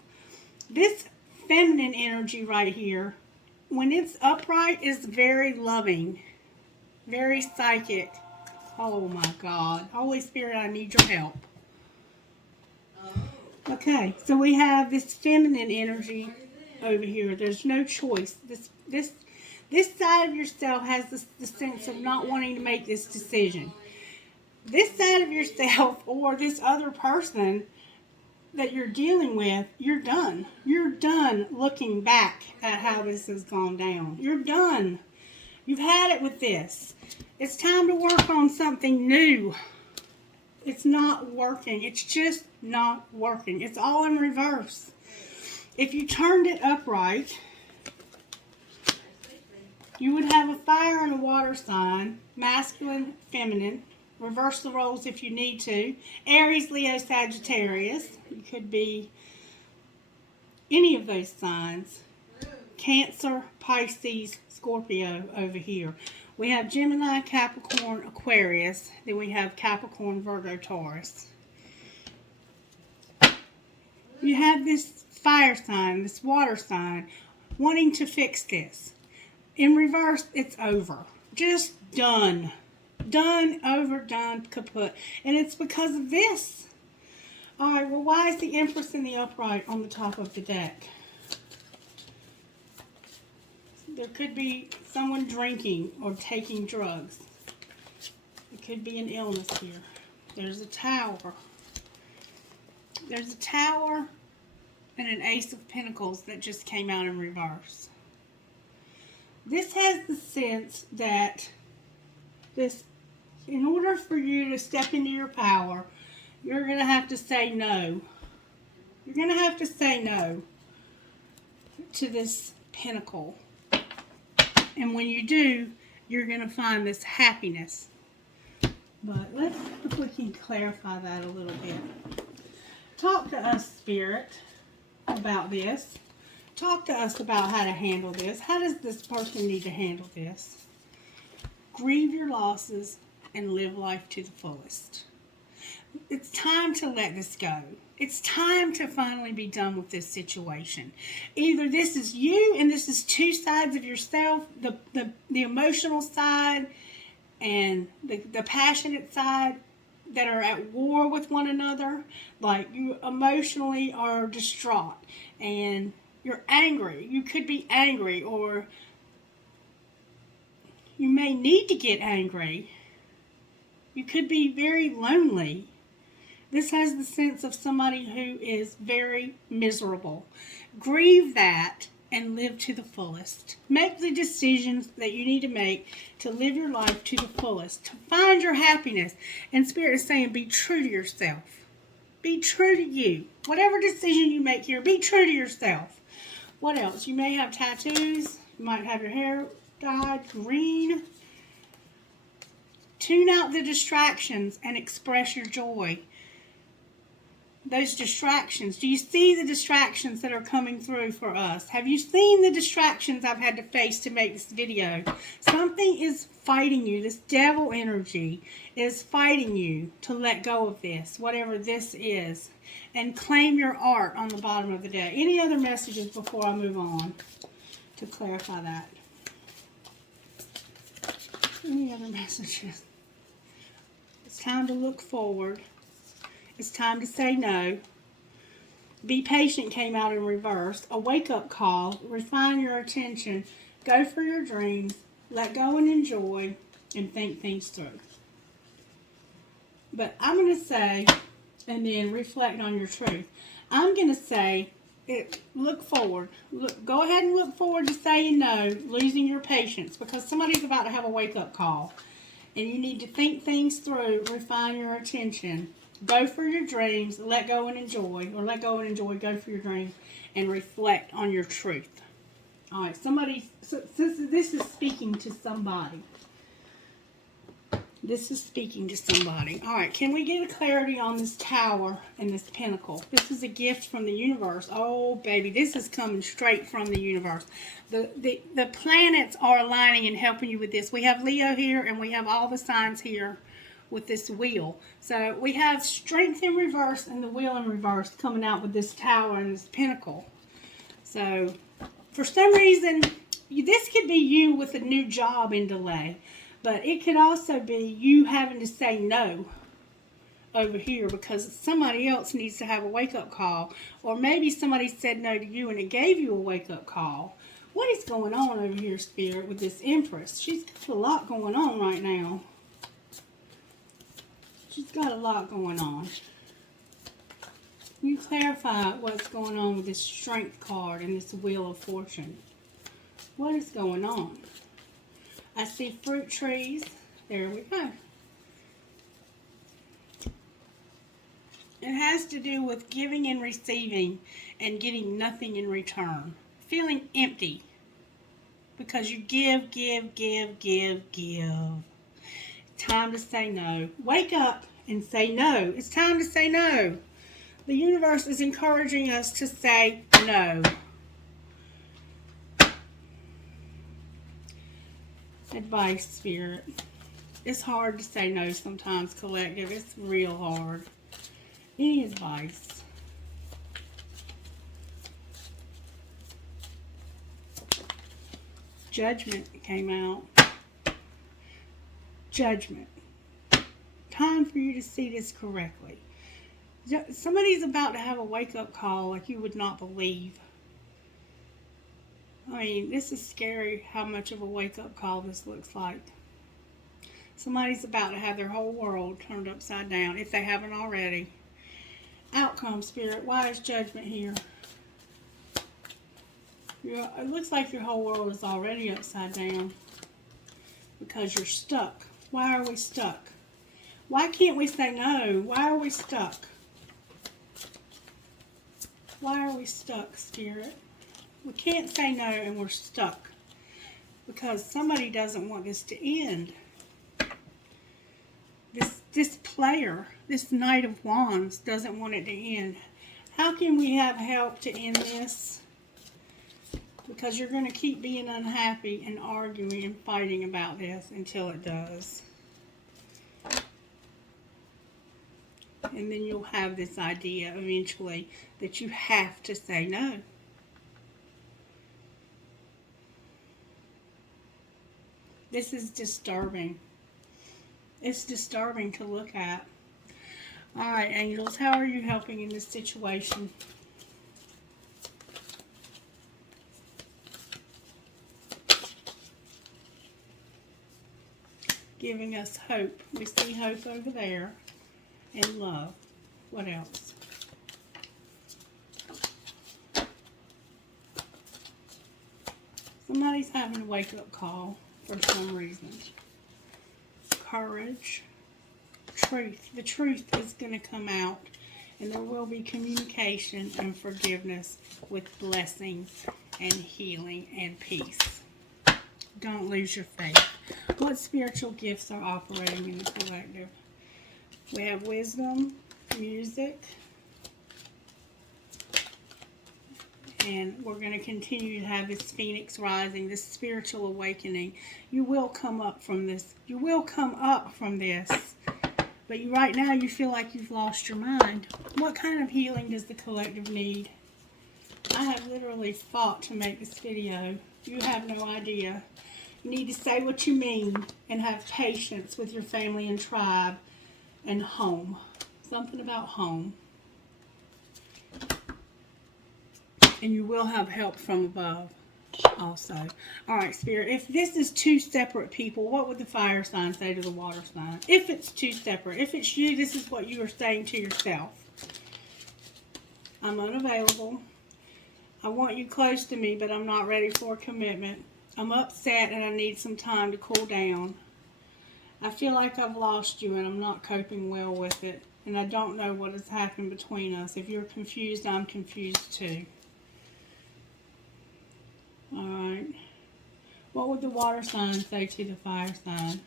This feminine energy right here, when it's upright, is very loving, very psychic. Oh my God. Holy Spirit, I need your help. Okay, so we have this feminine energy over here. There's no choice. This side of yourself has the sense of not wanting to make this decision. This side of yourself or this other person that you're dealing with, you're done. You're done looking back at how this has gone down. You're done. You've had it with this. It's time to work on something new. It's not working. It's just not working. It's all in reverse. If you turned it upright, you would have a fire and a water sign, masculine, feminine. Reverse the roles if you need to. Aries, Leo, Sagittarius. It could be any of those signs. Cancer, Pisces, Scorpio over here. We have Gemini, Capricorn, Aquarius. Then we have Capricorn, Virgo, Taurus. You have this fire sign, this water sign, wanting to fix this. In reverse, it's over. Just done. Done, over, done, kaput. And it's because of this. Alright, well, why is the Empress in the upright on the top of the deck? There could be someone drinking or taking drugs. It could be an illness here. There's a tower. There's a tower and an Ace of Pentacles that just came out in reverse. This has the sense that in order for you to step into your power, you're going to have to say no. You're going to have to say no to this pentacle. And when you do, you're going to find this happiness. But let's see if we can clarify that a little bit. Talk to us, Spirit, about this. Talk to us about how to handle this. How does this person need to handle this? Grieve your losses and live life to the fullest. It's time to let this go. It's time to finally be done with this situation. Either this is you and this is two sides of yourself, the emotional side and the passionate side that are at war with one another. Like you emotionally are distraught and you're angry. You could be angry or you may need to get angry. You could be very lonely. This has the sense of somebody who is very miserable. Grieve that and live to the fullest. Make the decisions that you need to make to live your life to the fullest, to find your happiness. And Spirit is saying, be true to yourself. Be true to you. Whatever decision you make here, be true to yourself. What else? You may have tattoos. You might have your hair dyed green. Tune out the distractions and express your joy. Those distractions. Do you see the distractions that are coming through for us? Have you seen the distractions I've had to face to make this video? Something is fighting you. This devil energy is fighting you to let go of this, whatever this is, and claim your art on the bottom of the deck. Any other messages before I move on to clarify that? Any other messages? It's time to look forward. It's time to say no. Be patient came out in reverse. A wake-up call. Refine your attention. Go for your dreams. Let go and enjoy. And think things through. But I'm going to say, and then reflect on your truth. I'm going to say, look forward. Go ahead and look forward to saying no, losing your patience, because somebody's about to have a wake-up call. And you need to think things through, refine your attention. Go for your dreams, let go and enjoy, or let go and enjoy, go for your dreams, and reflect on your truth. All right, this is speaking to somebody. This is speaking to somebody. All right, can we get a clarity on this tower and this pinnacle? This is a gift from the universe. Oh, baby, this is coming straight from the universe. The planets are aligning and helping you with this. We have Leo here, and we have all the signs here with this wheel. So we have strength in reverse and the wheel in reverse coming out with this tower and this pinnacle. So for some reason, this could be you with a new job in delay. But it could also be you having to say no over here because somebody else needs to have a wake-up call. Or maybe somebody said no to you and it gave you a wake-up call. What is going on over here, Spirit, with this Empress? She's got a lot going on right now. She's got a lot going on. You clarify what's going on with this Strength card and this Wheel of Fortune. What is going on? I see fruit trees. There we go. It has to do with giving and receiving and getting nothing in return. Feeling empty. Because you give. Time to say no. Wake up and say no. It's time to say no. The universe is encouraging us to say no. Advice, Spirit. It's hard to say no sometimes, collective. It's real hard. Any advice? Judgment came out. Judgment. Time for you to see this correctly. Somebody's about to have a wake-up call like you would not believe. I mean, this is scary how much of a wake-up call this looks like. Somebody's about to have their whole world turned upside down, if they haven't already. Outcome, Spirit. Why is judgment here? It looks like your whole world is already upside down because you're stuck. Why are we stuck? Why can't we say no? Why are we stuck? Why are we stuck, Spirit? We can't say no and we're stuck because somebody doesn't want this to end. This player, this Knight of Wands, doesn't want it to end. How can we have help to end this? Because you're going to keep being unhappy and arguing and fighting about this until it does. And then you'll have this idea eventually that you have to say no. This is disturbing. It's disturbing to look at. Alright, angels, how are you helping in this situation? Giving us hope. We see hope over there. And love. What else? Somebody's having a wake-up call for some reason. Courage. Truth. The truth is going to come out. And there will be communication and forgiveness with blessings and healing and peace. Don't lose your faith. What spiritual gifts are operating in the collective? We have wisdom, music, and we're going to continue to have this phoenix rising, this spiritual awakening. You will come up from this. You will come up from this. But right now you feel like you've lost your mind. What kind of healing does the collective need? I have literally fought to make this video. You have no idea. You need to say what you mean and have patience with your family and tribe. and home. Something about home. And you will have help from above also. Alright, Spirit, if this is two separate people, what would the fire sign say to the water sign? If it's two separate. If it's you, this is what you are saying to yourself. I'm unavailable. I want you close to me, but I'm not ready for a commitment. I'm upset and I need some time to cool down. I feel like I've lost you and I'm not coping well with it. And I don't know what has happened between us. If you're confused, I'm confused too. Alright. What would the water sign say to the fire sign?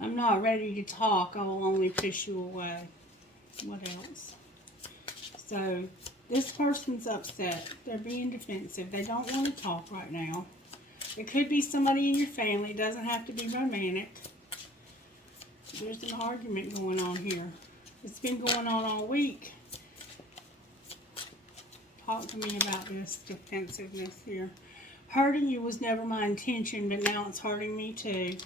I'm not ready to talk. I will only push you away. What else? So, this person's upset. They're being defensive. They don't want to talk right now. It could be somebody in your family. It doesn't have to be romantic. There's an argument going on here. It's been going on all week. Talk to me about this defensiveness here. Hurting you was never my intention, but now it's hurting me too.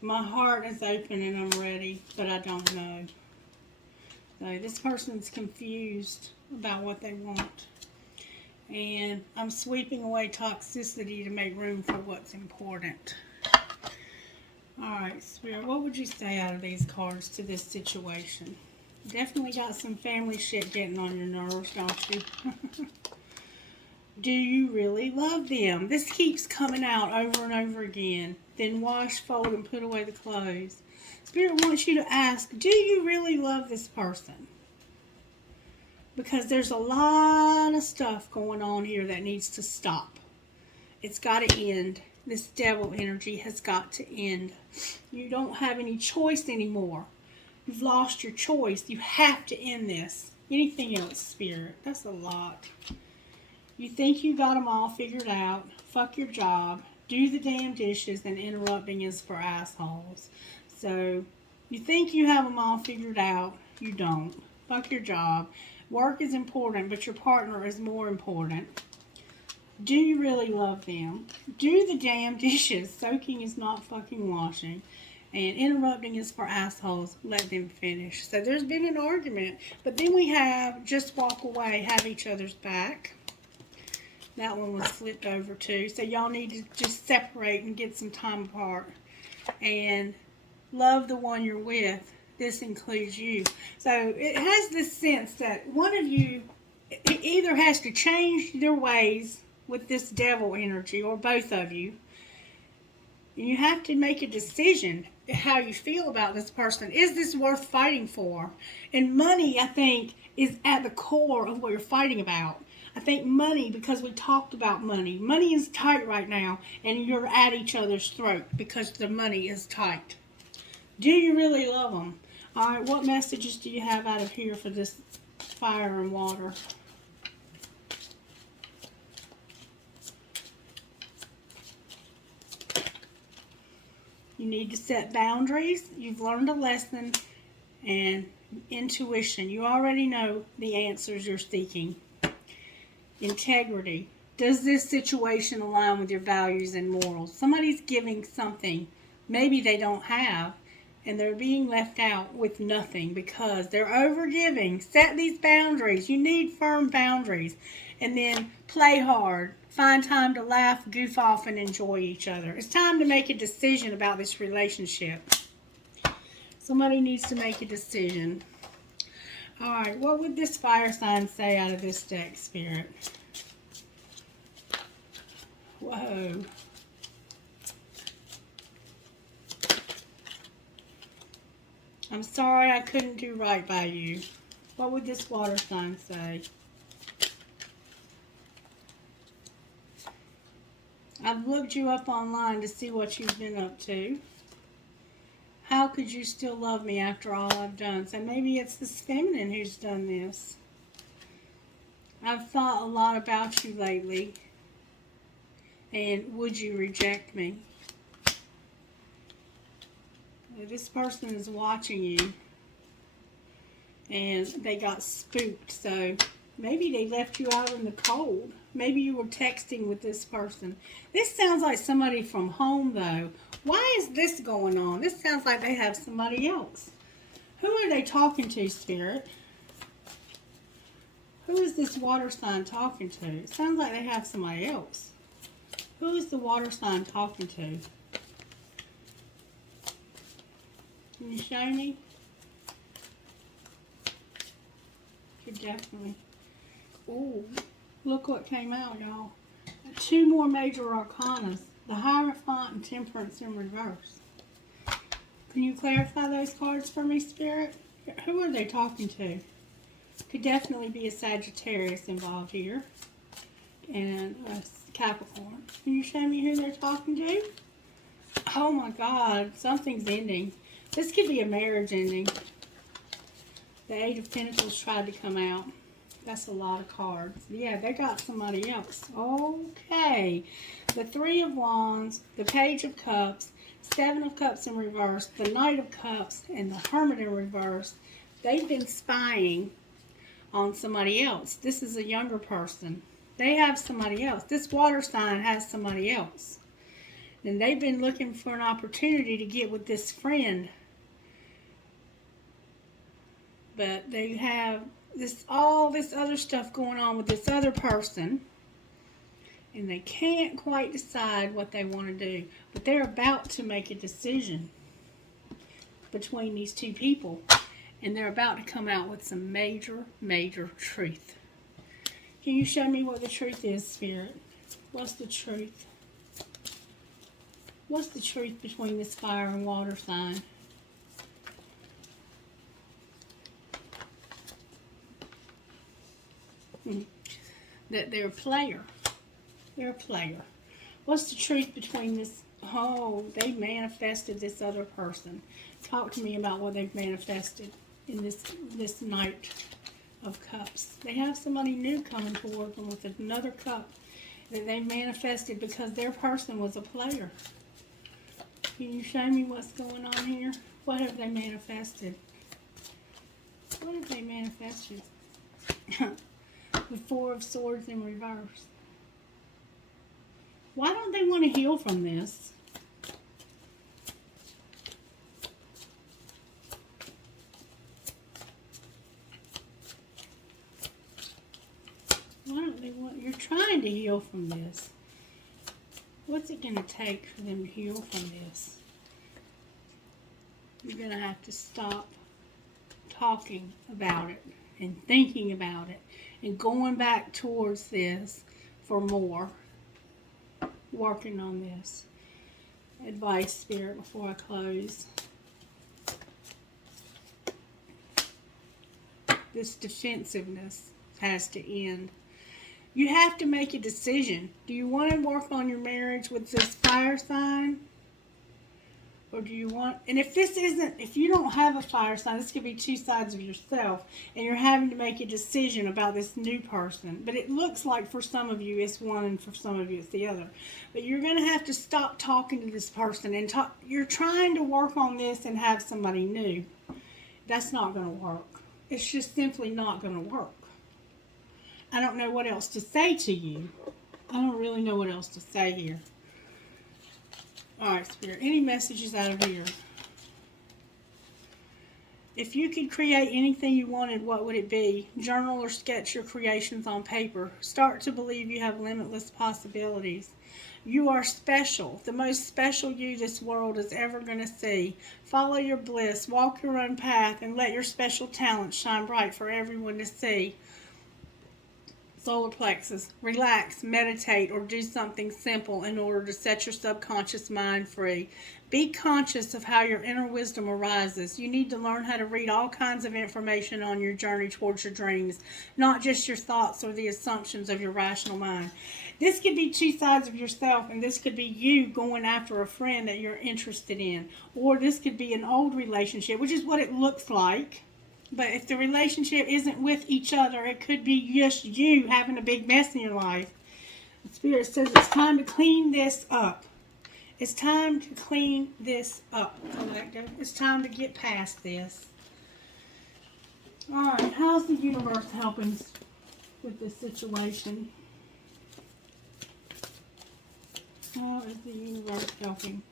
My heart is open and I'm ready, but I don't know. So this person's confused about what they want. And I'm sweeping away toxicity to make room for what's important. Alright, Spirit, what would you say out of these cards to this situation? Definitely got some family shit getting on your nerves, don't you? Do you really love them? This keeps coming out over and over again. Then wash, fold, and put away the clothes. Spirit wants you to ask, do you really love this person? Because there's a lot of stuff going on here that needs to stop. It's got to end. This devil energy has got to end. You don't have any choice anymore. You've lost your choice. You have to end this. Anything else, Spirit? That's a lot. You think you got them all figured out. Fuck your job. Do the damn dishes, and interrupting is for assholes. So, you think you have them all figured out. You don't. Fuck your job. Work is important, but your partner is more important. Do you really love them? Do the damn dishes. Soaking is not fucking washing. And interrupting is for assholes. Let them finish. So there's been an argument. But then we have just walk away, have each other's back. That one was flipped over too. So y'all need to just separate and get some time apart. And love the one you're with. This includes you. So it has this sense that one of you either has to change their ways with this devil energy, or both of you. And you have to make a decision how you feel about this person. Is this worth fighting for? And money, I think, is at the core of what you're fighting about. I think money, because we talked about money. Money is tight right now, and you're at each other's throat because the money is tight. Do you really love them? All right, what messages do you have out of here for this fire and water? You need to set boundaries. You've learned a lesson. And intuition. You already know the answers you're seeking. Integrity. Does this situation align with your values and morals? Somebody's giving something maybe they don't have, and they're being left out with nothing because they're overgiving. Set these boundaries. You need firm boundaries. And then play hard. Find time to laugh, goof off, and enjoy each other. It's time to make a decision about this relationship. Somebody needs to make a decision. Alright, what would this fire sign say out of this deck, Spirit? Whoa. I'm sorry I couldn't do right by you. What would this water sign say? I've looked you up online to see what you've been up to. How could you still love me after all I've done? So maybe it's this feminine who's done this. I've thought a lot about you lately. And would you reject me? This person is watching you. And they got spooked. So Maybe they left you out in the cold. Maybe you were texting with this person. This sounds like somebody from home, though. Why is this going on? This sounds like they have somebody else. Who are they talking to, Spirit? Who is this water sign talking to? It sounds like they have somebody else. Who is the water sign talking to? Can you show me? Could definitely. Ooh, look what came out, y'all. 2 more major arcanas. The Hierophant and Temperance in reverse. Can you clarify those cards for me, Spirit? Who are they talking to? Could definitely be a Sagittarius involved here. And a Capricorn. Can you show me who they're talking to? Oh my God, something's ending. This could be a marriage ending. The 8 of Pentacles tried to come out. That's a lot of cards. Yeah, they got somebody else. Okay. The 3 of Wands, the Page of Cups, 7 of Cups in reverse, the Knight of Cups, and the Hermit in reverse. They've been spying on somebody else. This is a younger person. They have somebody else. This water sign has somebody else. And they've been looking for an opportunity to get with this friend. But they have all this other stuff going on with this other person. And they can't quite decide what they want to do. But they're about to make a decision between these 2 people. And they're about to come out with some major, major truth. Can you show me what the truth is, Spirit? What's the truth? What's the truth between this fire and water sign? That they're a player. They're a player. What's the truth between this? Oh, they manifested this other person. Talk to me about what they've manifested in this Knight of Cups. They have somebody new coming toward them with another cup that they manifested because their person was a player. Can you show me what's going on here? What have they manifested? What have they manifested? The 4 of Swords in reverse. Why don't they want to heal from this? Why don't they want... You're trying to heal from this. What's it going to take for them to heal from this? You're going to have to stop talking about it and thinking about it and going back towards this for more. Working on this. Advice, Spirit, before I close. This defensiveness has to end. You have to make a decision. Do you want to work on your marriage with this fire sign? Or do you want... And if you don't have a fire sign, this could be 2 sides of yourself. And you're having to make a decision about this new person. But it looks like for some of you it's one and for some of you it's the other. But you're going to have to stop talking to this person. And you're trying to work on this and have somebody new. That's not going to work. It's just simply not going to work. I don't know what else to say to you. I don't really know what else to say here. Alright, Spirit. Any messages out of here? If you could create anything you wanted, what would it be? Journal or sketch your creations on paper. Start to believe you have limitless possibilities. You are special. The most special you this world is ever going to see. Follow your bliss. Walk your own path and let your special talents shine bright for everyone to see. Solar plexus. Relax, meditate, or do something simple in order to set your subconscious mind free. Be conscious of how your inner wisdom arises. You need to learn how to read all kinds of information on your journey towards your dreams, not just your thoughts or the assumptions of your rational mind. This could be 2 sides of yourself, and this could be you going after a friend that you're interested in. Or this could be an old relationship, which is what it looks like. But if the relationship isn't with each other, it could be just you having a big mess in your life. The Spirit says it's time to clean this up. It's time to clean this up. It's time to get past this. Alright, how's the universe helping with this situation? How is the universe helping?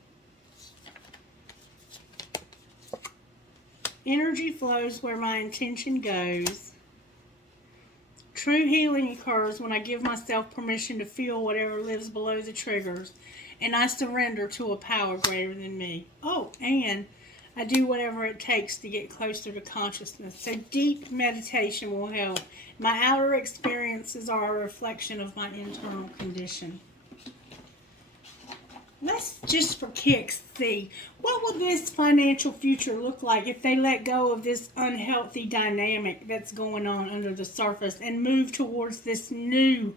Energy flows where my intention goes. True healing occurs when I give myself permission to feel whatever lives below the triggers, and I surrender to a power greater than me. Oh, and I do whatever it takes to get closer to consciousness. So deep meditation will help. My outer experiences are a reflection of my internal condition. Let's just for kicks see, what will this financial future look like if they let go of this unhealthy dynamic that's going on under the surface and move towards this new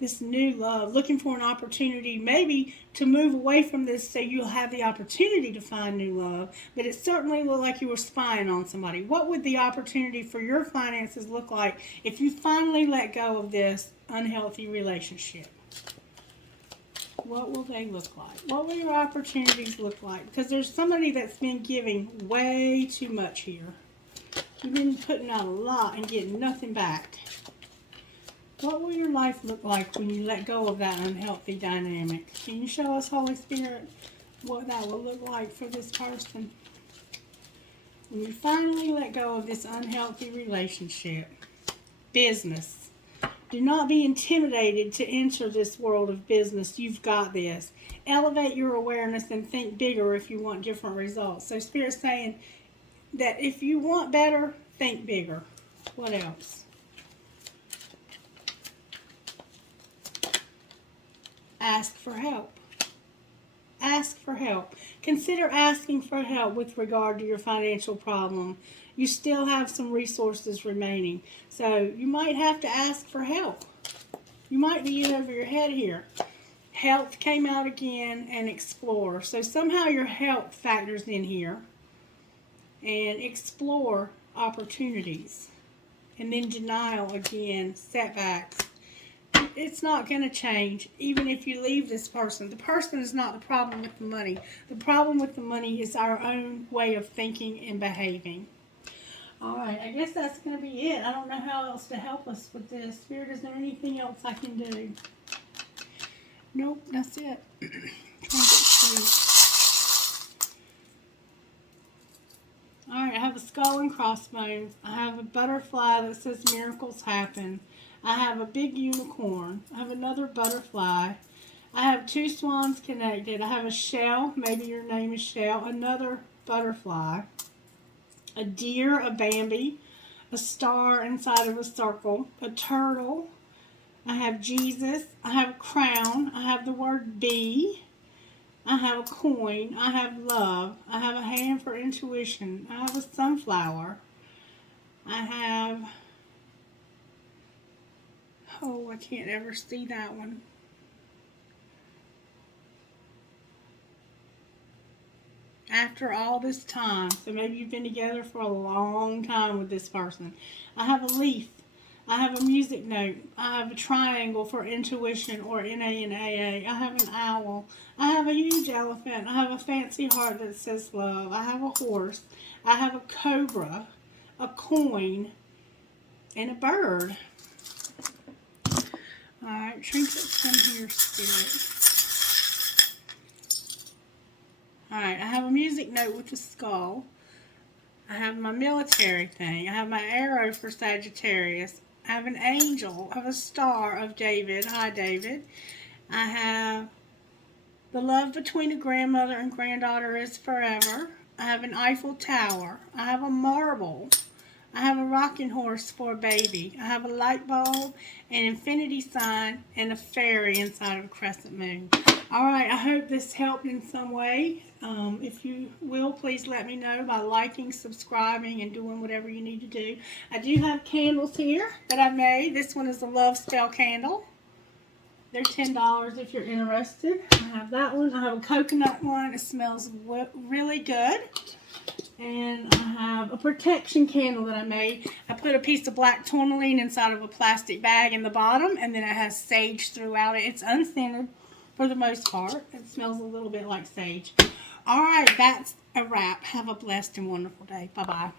love, looking for an opportunity maybe to move away from this so you'll have the opportunity to find new love, but it certainly looked like you were spying on somebody. What would the opportunity for your finances look like if you finally let go of this unhealthy relationship? What will they look like? What will your opportunities look like? Because there's somebody that's been giving way too much here. You've been putting out a lot and getting nothing back. What will your life look like when you let go of that unhealthy dynamic? Can you show us, Holy Spirit, what that will look like for this person? When you finally let go of this unhealthy relationship. Business. Do not be intimidated to enter this world of business. You've got this. Elevate your awareness and think bigger if you want different results. So Spirit's saying that if you want better, think bigger. What else? Ask for help. Ask for help. Consider asking for help with regard to your financial problem. You still have some resources remaining. So you might have to ask for help. You might be in over your head here. Health came out again, and explore. So somehow your health factors in here. And explore opportunities. And then denial again, setbacks. It's not going to change, even if you leave this person. The person is not the problem with the money. The problem with the money is our own way of thinking and behaving. All right, I guess that's going to be it. I don't know how else to help us with this. Spirit, is there anything else I can do? Nope, that's it. All right, I have a skull and crossbones. I have a butterfly that says miracles happen. I have a big unicorn. I have another butterfly. I have two swans connected. I have a shell. Maybe your name is Shell. Another butterfly. A deer, a Bambi, a star inside of a circle, a turtle. I have Jesus. I have a crown. I have the word be. I have a coin. I have love. I have a hand for intuition. I have a sunflower. I have... Oh, I can't ever see that one. After all this time, so maybe you've been together for a long time with this person. I have a leaf. I have a music note. I have a triangle for intuition, or NA and AA. I have an owl. I have a huge elephant. I have a fancy heart that says love. I have a horse. I have a cobra, a coin, and a bird. Alright, trinkets from here, Spirit. Alright, I have a music note with a skull. I have my military thing. I have my arrow for Sagittarius. I have an angel. I have a star of David. Hi, David. I have the love between a grandmother and granddaughter is forever. I have an Eiffel Tower. I have a marble. I have a rocking horse for a baby. I have a light bulb, an infinity sign, and a fairy inside of a crescent moon. Alright, I hope this helped in some way. If you will, please let me know by liking, subscribing, and doing whatever you need to do. I do have candles here that I made. This one is a love spell candle. They're $10 if you're interested. I have that one. I have a coconut one. It smells really good. And I have a protection candle that I made. I put a piece of black tourmaline inside of a plastic bag in the bottom, and then it has sage throughout it. It's unscented for the most part. It smells a little bit like sage. All right, that's a wrap. Have a blessed and wonderful day. Bye-bye.